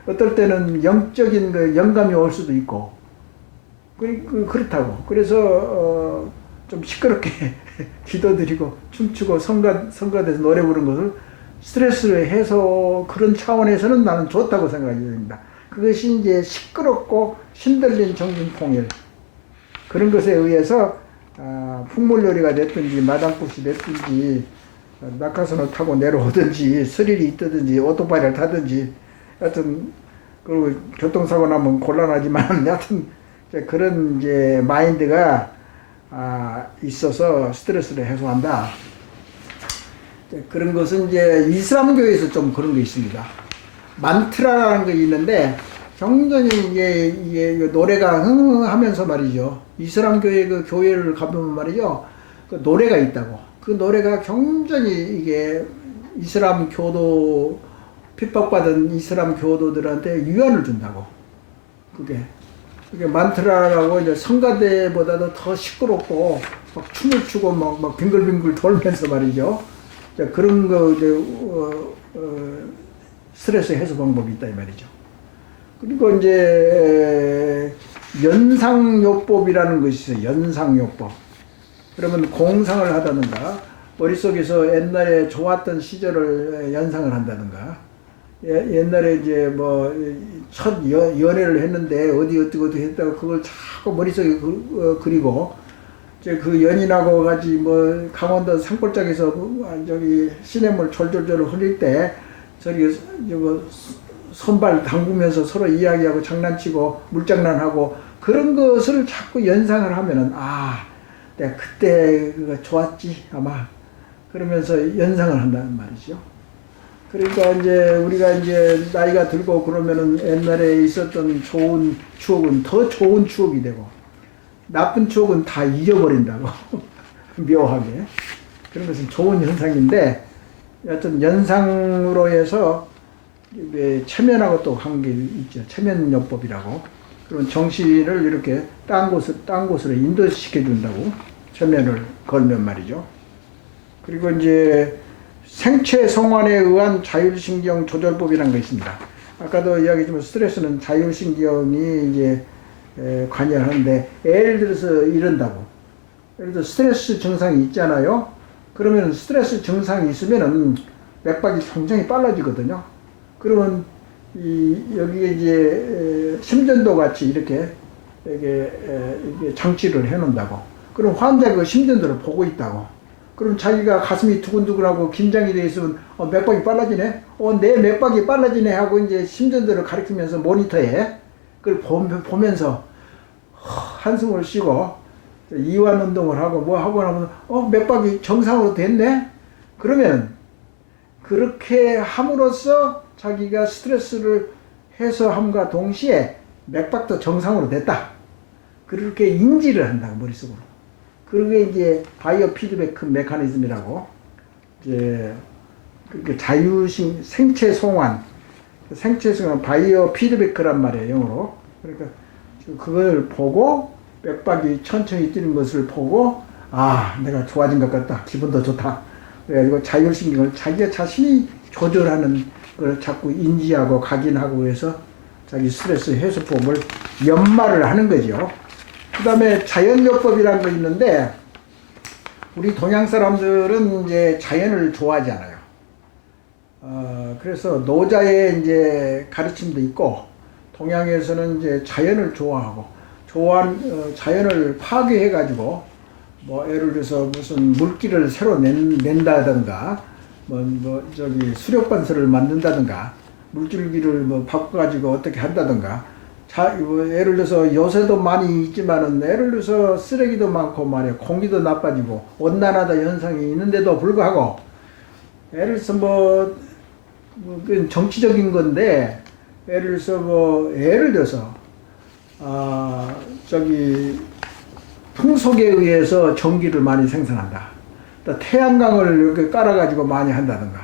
어떨 때는 영적인 영감이 올 수도 있고, 그렇다고. 그래서, 좀 시끄럽게 기도드리고, 춤추고, 성가대에서 노래 부르는 것을 스트레스를 해소, 그런 차원에서는 나는 좋다고 생각이 됩니다. 그것이 시끄럽고 신들린 정신통일, 그런 것에 의해서 풍물요리가 됐든지 마당꽃이 됐든지 낙하산을 타고 내려오든지 스릴이 있든지 오토바이를 타든지, 하여튼 그리고 교통사고 나면 곤란하지만 여하튼 그런 마인드가 있어서 스트레스를 해소한다. 그런 것은 이슬람교에서 좀 그런 게 있습니다. 만트라라는 게 있는데 굉장히 이게 노래가 흥하면서 말이죠. 이슬람교의 그 교회를 가보면 말이죠. 그 노래가 있다고. 그 노래가 굉장히 이게 이슬람 교도, 핍박받은 이슬람 교도들한테 위안을 준다고. 그게 만트라라고 성가대보다도 더 시끄럽고 막 춤을 추고 막 빙글빙글 돌면서 말이죠. 그런 거 스트레스 해소 방법이 있다 이 말이죠. 그리고 연상요법이라는 것이 있어요. 연상요법. 그러면 공상을 하다든가 머릿속에서 옛날에 좋았던 시절을 연상을 한다든가, 옛날에 첫 연애를 했는데 어디 했다고 그걸 자꾸 머릿속에 그리고 그 연인하고 같이 강원도 산골짜기에서 시냇물 졸졸졸 흘릴 때 손발 담그면서 서로 이야기하고 장난치고 물장난하고 그런 것을 자꾸 연상을 하면은 내가 그때 그거 좋았지 아마, 그러면서 연상을 한다는 말이죠. 그러니까 우리가 나이가 들고 그러면은 옛날에 있었던 좋은 추억은 더 좋은 추억이 되고 나쁜 추억은 다 잊어버린다고. 묘하게. 그런 것은 좋은 현상인데, 여하튼 연상으로 해서 체면하고 또 한 게 있죠. 체면요법이라고. 그런 정신을 이렇게 딴 곳으로 인도시켜 준다고. 체면을 걸면 말이죠. 그리고 생체 성환에 의한 자율신경 조절법이라는 거 있습니다. 아까도 이야기했지만 스트레스는 자율신경이 이제 관여하는데, 예를 들어서 이런다고. 예를 들어 스트레스 증상이 있잖아요. 그러면 스트레스 증상이 있으면은 맥박이 굉장히 빨라지거든요. 그러면 여기에 이제 심전도 같이 이렇게 이게 장치를 해놓는다고. 그럼 환자 그 심전도를 보고 있다고. 그럼 자기가 가슴이 두근두근하고 긴장이 돼 있으면 맥박이 빨라지네. 내 맥박이 빨라지네 하고 이제 심전도를 가리키면서 모니터에 그걸 보면서 한숨을 쉬고 이완 운동을 하고 뭐 하고 나면 맥박이 정상으로 됐네. 그러면 그렇게 함으로써 자기가 스트레스를 해소함과 동시에 맥박도 정상으로 됐다. 그렇게 인지를 한다고, 머릿속으로. 그게 이제 바이오 피드백 메커니즘이라고, 이제 그렇게 생체 송환, 바이오 피드백란 말이에요, 영어로. 그러니까 그걸 보고 맥박이 천천히 뛰는 것을 보고, 내가 좋아진 것 같다, 기분도 좋다. 그래가지고 자율신경을 자기가 자신이 조절하는 걸 자꾸 인지하고 각인하고 해서 자기 스트레스 해소법을 연마를 하는 거죠. 그 다음에 자연요법이라는 거 있는데, 우리 동양 사람들은 이제 자연을 좋아하잖아요. 그래서 노자의 이제 가르침도 있고, 동양에서는 이제 자연을 좋아하고, 자연을 파괴해가지고, 뭐, 예를 들어서 무슨 물길을 새로 낸다든가, 수력관설을 만든다든가, 물줄기를 뭐 바꿔가지고 어떻게 한다든가, 예를 들어서 요새도 많이 있지만은, 예를 들어서 쓰레기도 많고 말이야, 공기도 나빠지고 온난화다 현상이 있는데도 불구하고, 예를 들어서 그 정치적인 건데, 예를 들어서 풍속에 의해서 전기를 많이 생산한다. 또 태양광을 이렇게 깔아가지고 많이 한다든가,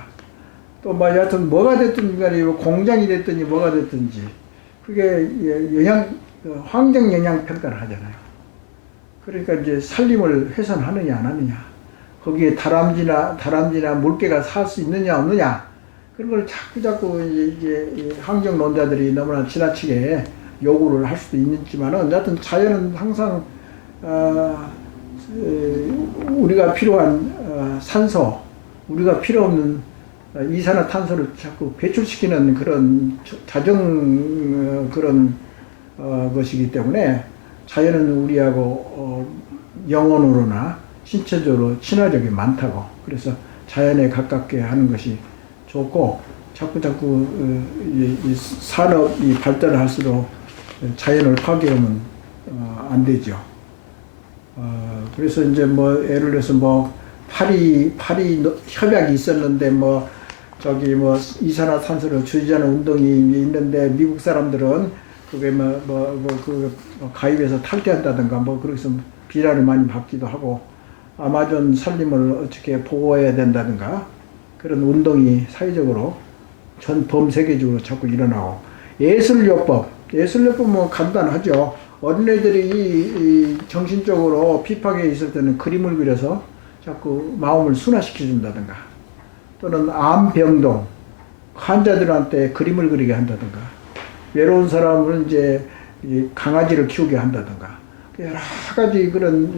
또 여하튼 뭐가 됐든 간에 공장이 됐든지 뭐가 됐든지, 그게 환경 영향 평가를 하잖아요. 그러니까 이제 산림을 훼손하느냐 안 하느냐, 거기에 다람쥐나 물개가 살 수 있느냐 없느냐, 그런 걸 자꾸 이제 환경론자들이 너무나 지나치게 요구를 할 수도 있지만은, 여하튼 자연은 항상 우리가 필요한 산소, 우리가 필요 없는 이산화탄소를 자꾸 배출시키는 그런 그런 것이기 때문에, 자연은 우리하고 영혼으로나 신체적으로 친화력이 많다고. 그래서 자연에 가깝게 하는 것이 좋고, 자꾸 이 산업이 발달할수록 자연을 파괴하면 안 되죠. 그래서 이제 예를 들어서 파리 협약이 있었는데, 이산화탄소를 줄이자는 운동이 있는데, 미국 사람들은 그게 가입해서 탈퇴한다든가 그래서 비난을 많이 받기도 하고, 아마존 산림을 어떻게 보호해야 된다든가, 그런 운동이 사회적으로 범세계적으로 자꾸 일어나고, 예술요법은 간단하죠. 어린애들이 정신적으로 핍박에 있을 때는 그림을 그려서 자꾸 마음을 순화시켜준다든가, 또는 암병동 환자들한테 그림을 그리게 한다든가, 외로운 사람은 이제 강아지를 키우게 한다든가, 여러 가지 그런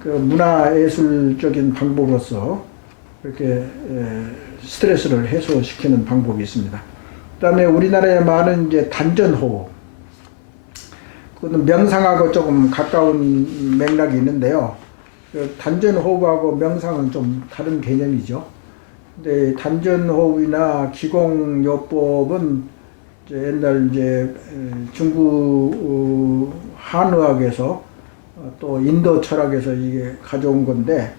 그 문화예술적인 방법으로서 이렇게 스트레스를 해소시키는 방법이 있습니다. 그 다음에 우리나라에 많은 이제 단전호흡, 그건 명상하고 조금 가까운 맥락이 있는데요. 단전호흡하고 명상은 좀 다른 개념이죠. 근데 단전호흡이나 기공요법은 옛날 중국 한의학에서 또 인도 철학에서 이게 가져온 건데,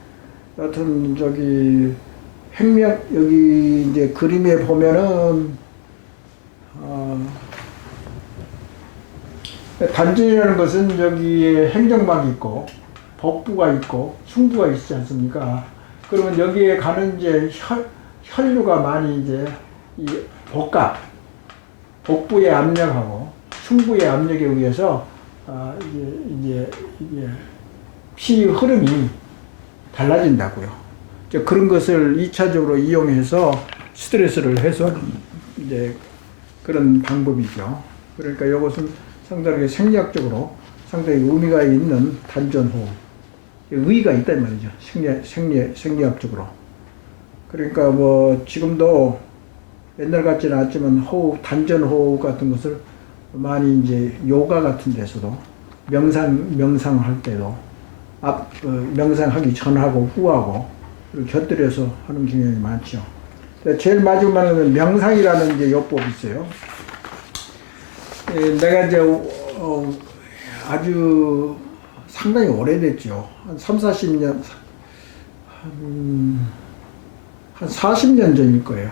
여튼 여기 이제 그림에 보면은 단전이라는 것은 여기에 행정막이 있고 복부가 있고 흉부가 있지 않습니까? 그러면 여기에 가는 이제 혈류가 많이 이제 이 복부의 압력하고 흉부의 압력에 의해서 이게 피 흐름이 달라진다고요. 그런 것을 2차적으로 이용해서 스트레스를 해소하는 이제 그런 방법이죠. 그러니까 이것은 상당히 생리학적으로 상당히 의미가 있는 단전호흡, 의의가 있단 말이죠. 생리학적으로. 그러니까 뭐 지금도 옛날 같지는 않지만 호흡, 단전호흡 같은 것을 많이 이제 요가 같은 데서도 명상할 때도 명상하기 전하고 후하고 그리고 곁들여서 하는 경향이 많죠. 제일 마지막으로 명상이라는 이제 요법이 있어요. 내가 이제 아주 상당히 오래됐죠. 한 3, 40년, 한 40년 전일 거예요.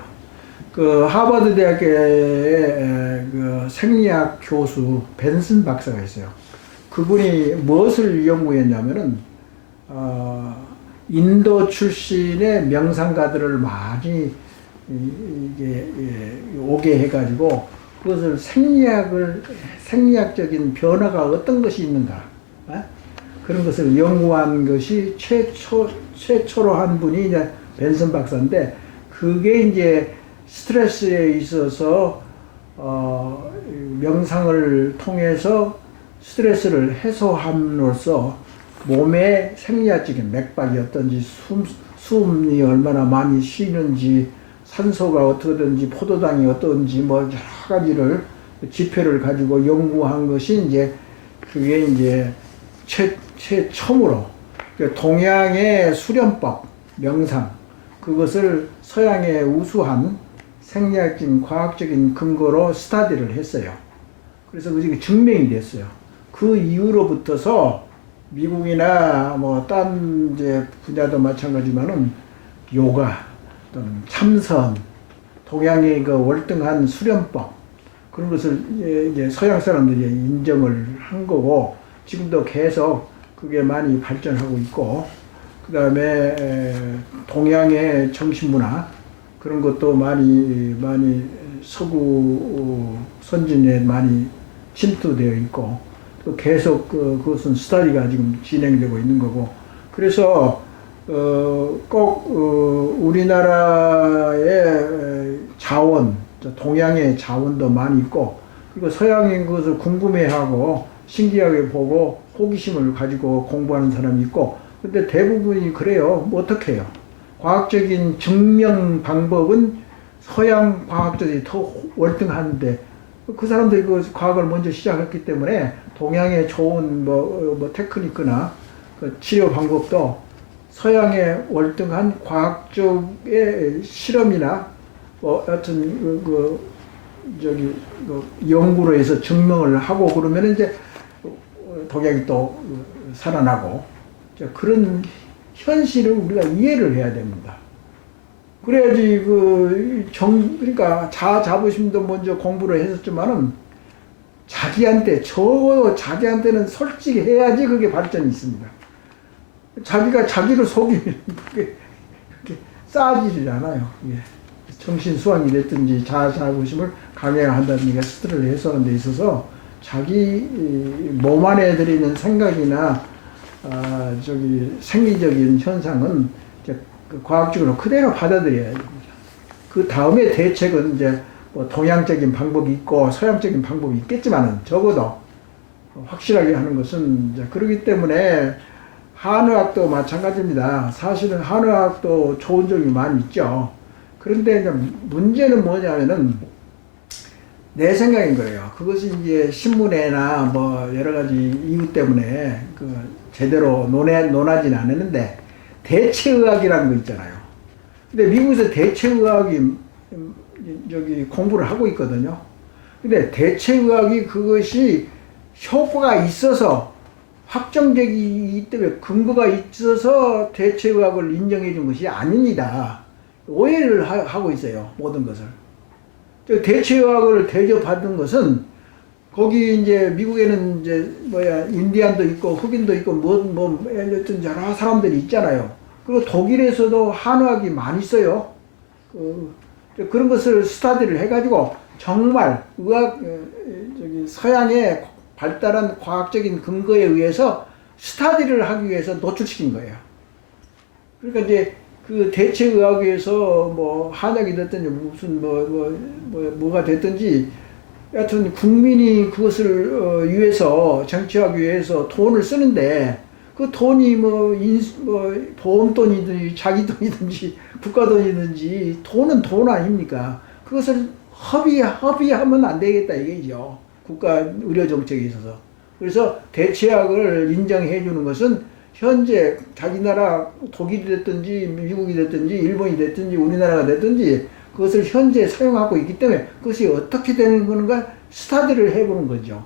그 하버드 대학교의 그 생리학 교수 벤슨 박사가 있어요. 그분이 무엇을 연구했냐면은 인도 출신의 명상가들을 많이 이게 오게 해가지고 그것을 생리학적인 변화가 어떤 것이 있는가 그런 것을 연구한 것이 최초로 한 분이 이제 벤슨 박사인데 그게 이제 스트레스에 있어서 명상을 통해서 스트레스를 해소함으로써 몸의 생리학적인 맥박이 어떤지 숨이 얼마나 많이 쉬는지 산소가 어떻든지 포도당이 어떤지 뭐 여러 가지를 지표를 가지고 연구한 것이 이제 그게 이제 최초로 동양의 수련법 명상 그것을 서양의 우수한 생리학적인 과학적인 근거로 스타디를 했어요. 그래서 그게 증명이 됐어요. 그 이후로부터서 미국이나 뭐 딴 이제 분야도 마찬가지지만은 요가 또는 참선, 동양의 그 월등한 수련법 그런 것을 이제 서양 사람들이 인정을 한 거고 지금도 계속 그게 많이 발전하고 있고 그 다음에 동양의 정신문화 그런 것도 많이 서구 선진에 많이 침투되어 있고 또 계속 그것은 스터디가 지금 진행되고 있는 거고 그래서 꼭 우리나라의 자원, 동양의 자원도 많이 있고 그리고 서양인 것을 궁금해하고 신기하게 보고 호기심을 가지고 공부하는 사람이 있고 근데 대부분이 그래요. 뭐 어떻게 해요? 과학적인 증명 방법은 서양 과학자들이 더 월등한데 그 사람들이 그 과학을 먼저 시작했기 때문에 동양의 좋은 뭐 테크니크나 그 치료 방법도 서양의 월등한 과학적의 실험이나 뭐 여튼 연구로 해서 증명을 하고 그러면 이제 동양이 또 살아나고 그런 현실을 우리가 이해를 해야 됩니다. 그래야지 그러니까 자부심도 먼저 공부를 했었지만은 적어도 자기한테는 솔직히 해야지 그게 발전이 있습니다. 자기가 자기를 속이면 그게 쌓아지지 않아요. 예. 정신 수양이 됐든지 자부심을 강화한다는 게 스트레스를 해소하는 데 있어서 자기 몸 안에 들이는 생각이나 생리적인 현상은 이제 과학적으로 그대로 받아들여야 됩니다. 그 다음에 대책은 이제 뭐 동양적인 방법이 있고 서양적인 방법이 있겠지만은 적어도 확실하게 하는 것은 이제 그러기 때문에 한의학도 마찬가지입니다. 사실은 한의학도 좋은 점이 많이 있죠. 그런데 이제 문제는 뭐냐면은 내 생각인 거예요. 그것이 이제 신문에나 뭐 여러 가지 이유 때문에 제대로 논하지는 않았는데 대체의학이라는 거 있잖아요. 근데 미국에서 대체의학이 공부를 하고 있거든요. 근데 대체의학이 그것이 효과가 있어서 확정적이기 때문에 근거가 있어서 대체의학을 인정해 준 것이 아닙니다. 오해를 하고 있어요. 모든 것을. 대체의학을 대접받은 것은 거기 이제 미국에는 이제 인디안도 있고 흑인도 있고 여튼 여러 사람들이 있잖아요. 그리고 독일에서도 한의학이 많이 있어요. 그런 것을 스터디를 해가지고 정말 서양의 발달한 과학적인 근거에 의해서 스터디를 하기 위해서 노출시킨 거예요. 그러니까 이제 그 대체의학에서 뭐 한약이 됐든지 무슨 뭐가 됐든지 여하튼 국민이 그것을 위해서 정치하기 위해서 돈을 쓰는데 그 돈이 뭐 보험 돈이든지 자기 돈이든지 국가 돈이든지 돈은 돈 아닙니까? 그것을 허비하면 안 되겠다 이게죠. 국가 의료 정책에 있어서. 그래서 대체약을 인정해 주는 것은 현재 자기 나라 독일이 됐든지 미국이 됐든지 일본이 됐든지 우리나라가 됐든지 그것을 현재 사용하고 있기 때문에 그것이 어떻게 되는 건가 스타디를 해보는 거죠.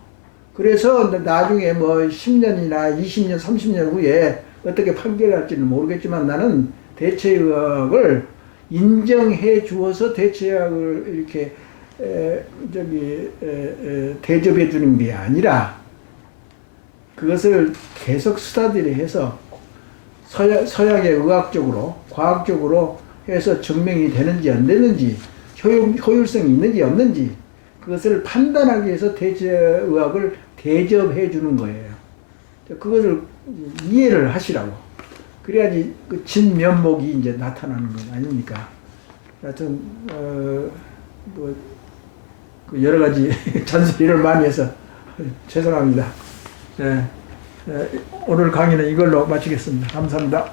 그래서 나중에 뭐 10년이나 20년, 30년 후에 어떻게 판결할지는 모르겠지만 나는 대체의학을 인정해 주어서 대체의학을 이렇게 대접해 주는 게 아니라 그것을 계속 스타디를 해서 서양의 의학적으로, 과학적으로 해서 증명이 되는지 안 되는지, 효율성이 있는지 없는지, 그것을 판단하기 위해서 대체의학을 대접해 주는 거예요. 그것을 이해를 하시라고. 그래야지 그 진면목이 이제 나타나는 거 아닙니까? 하여튼, 그 여러 가지 잔소리를 많이 해서 죄송합니다. 네, 오늘 강의는 이걸로 마치겠습니다. 감사합니다.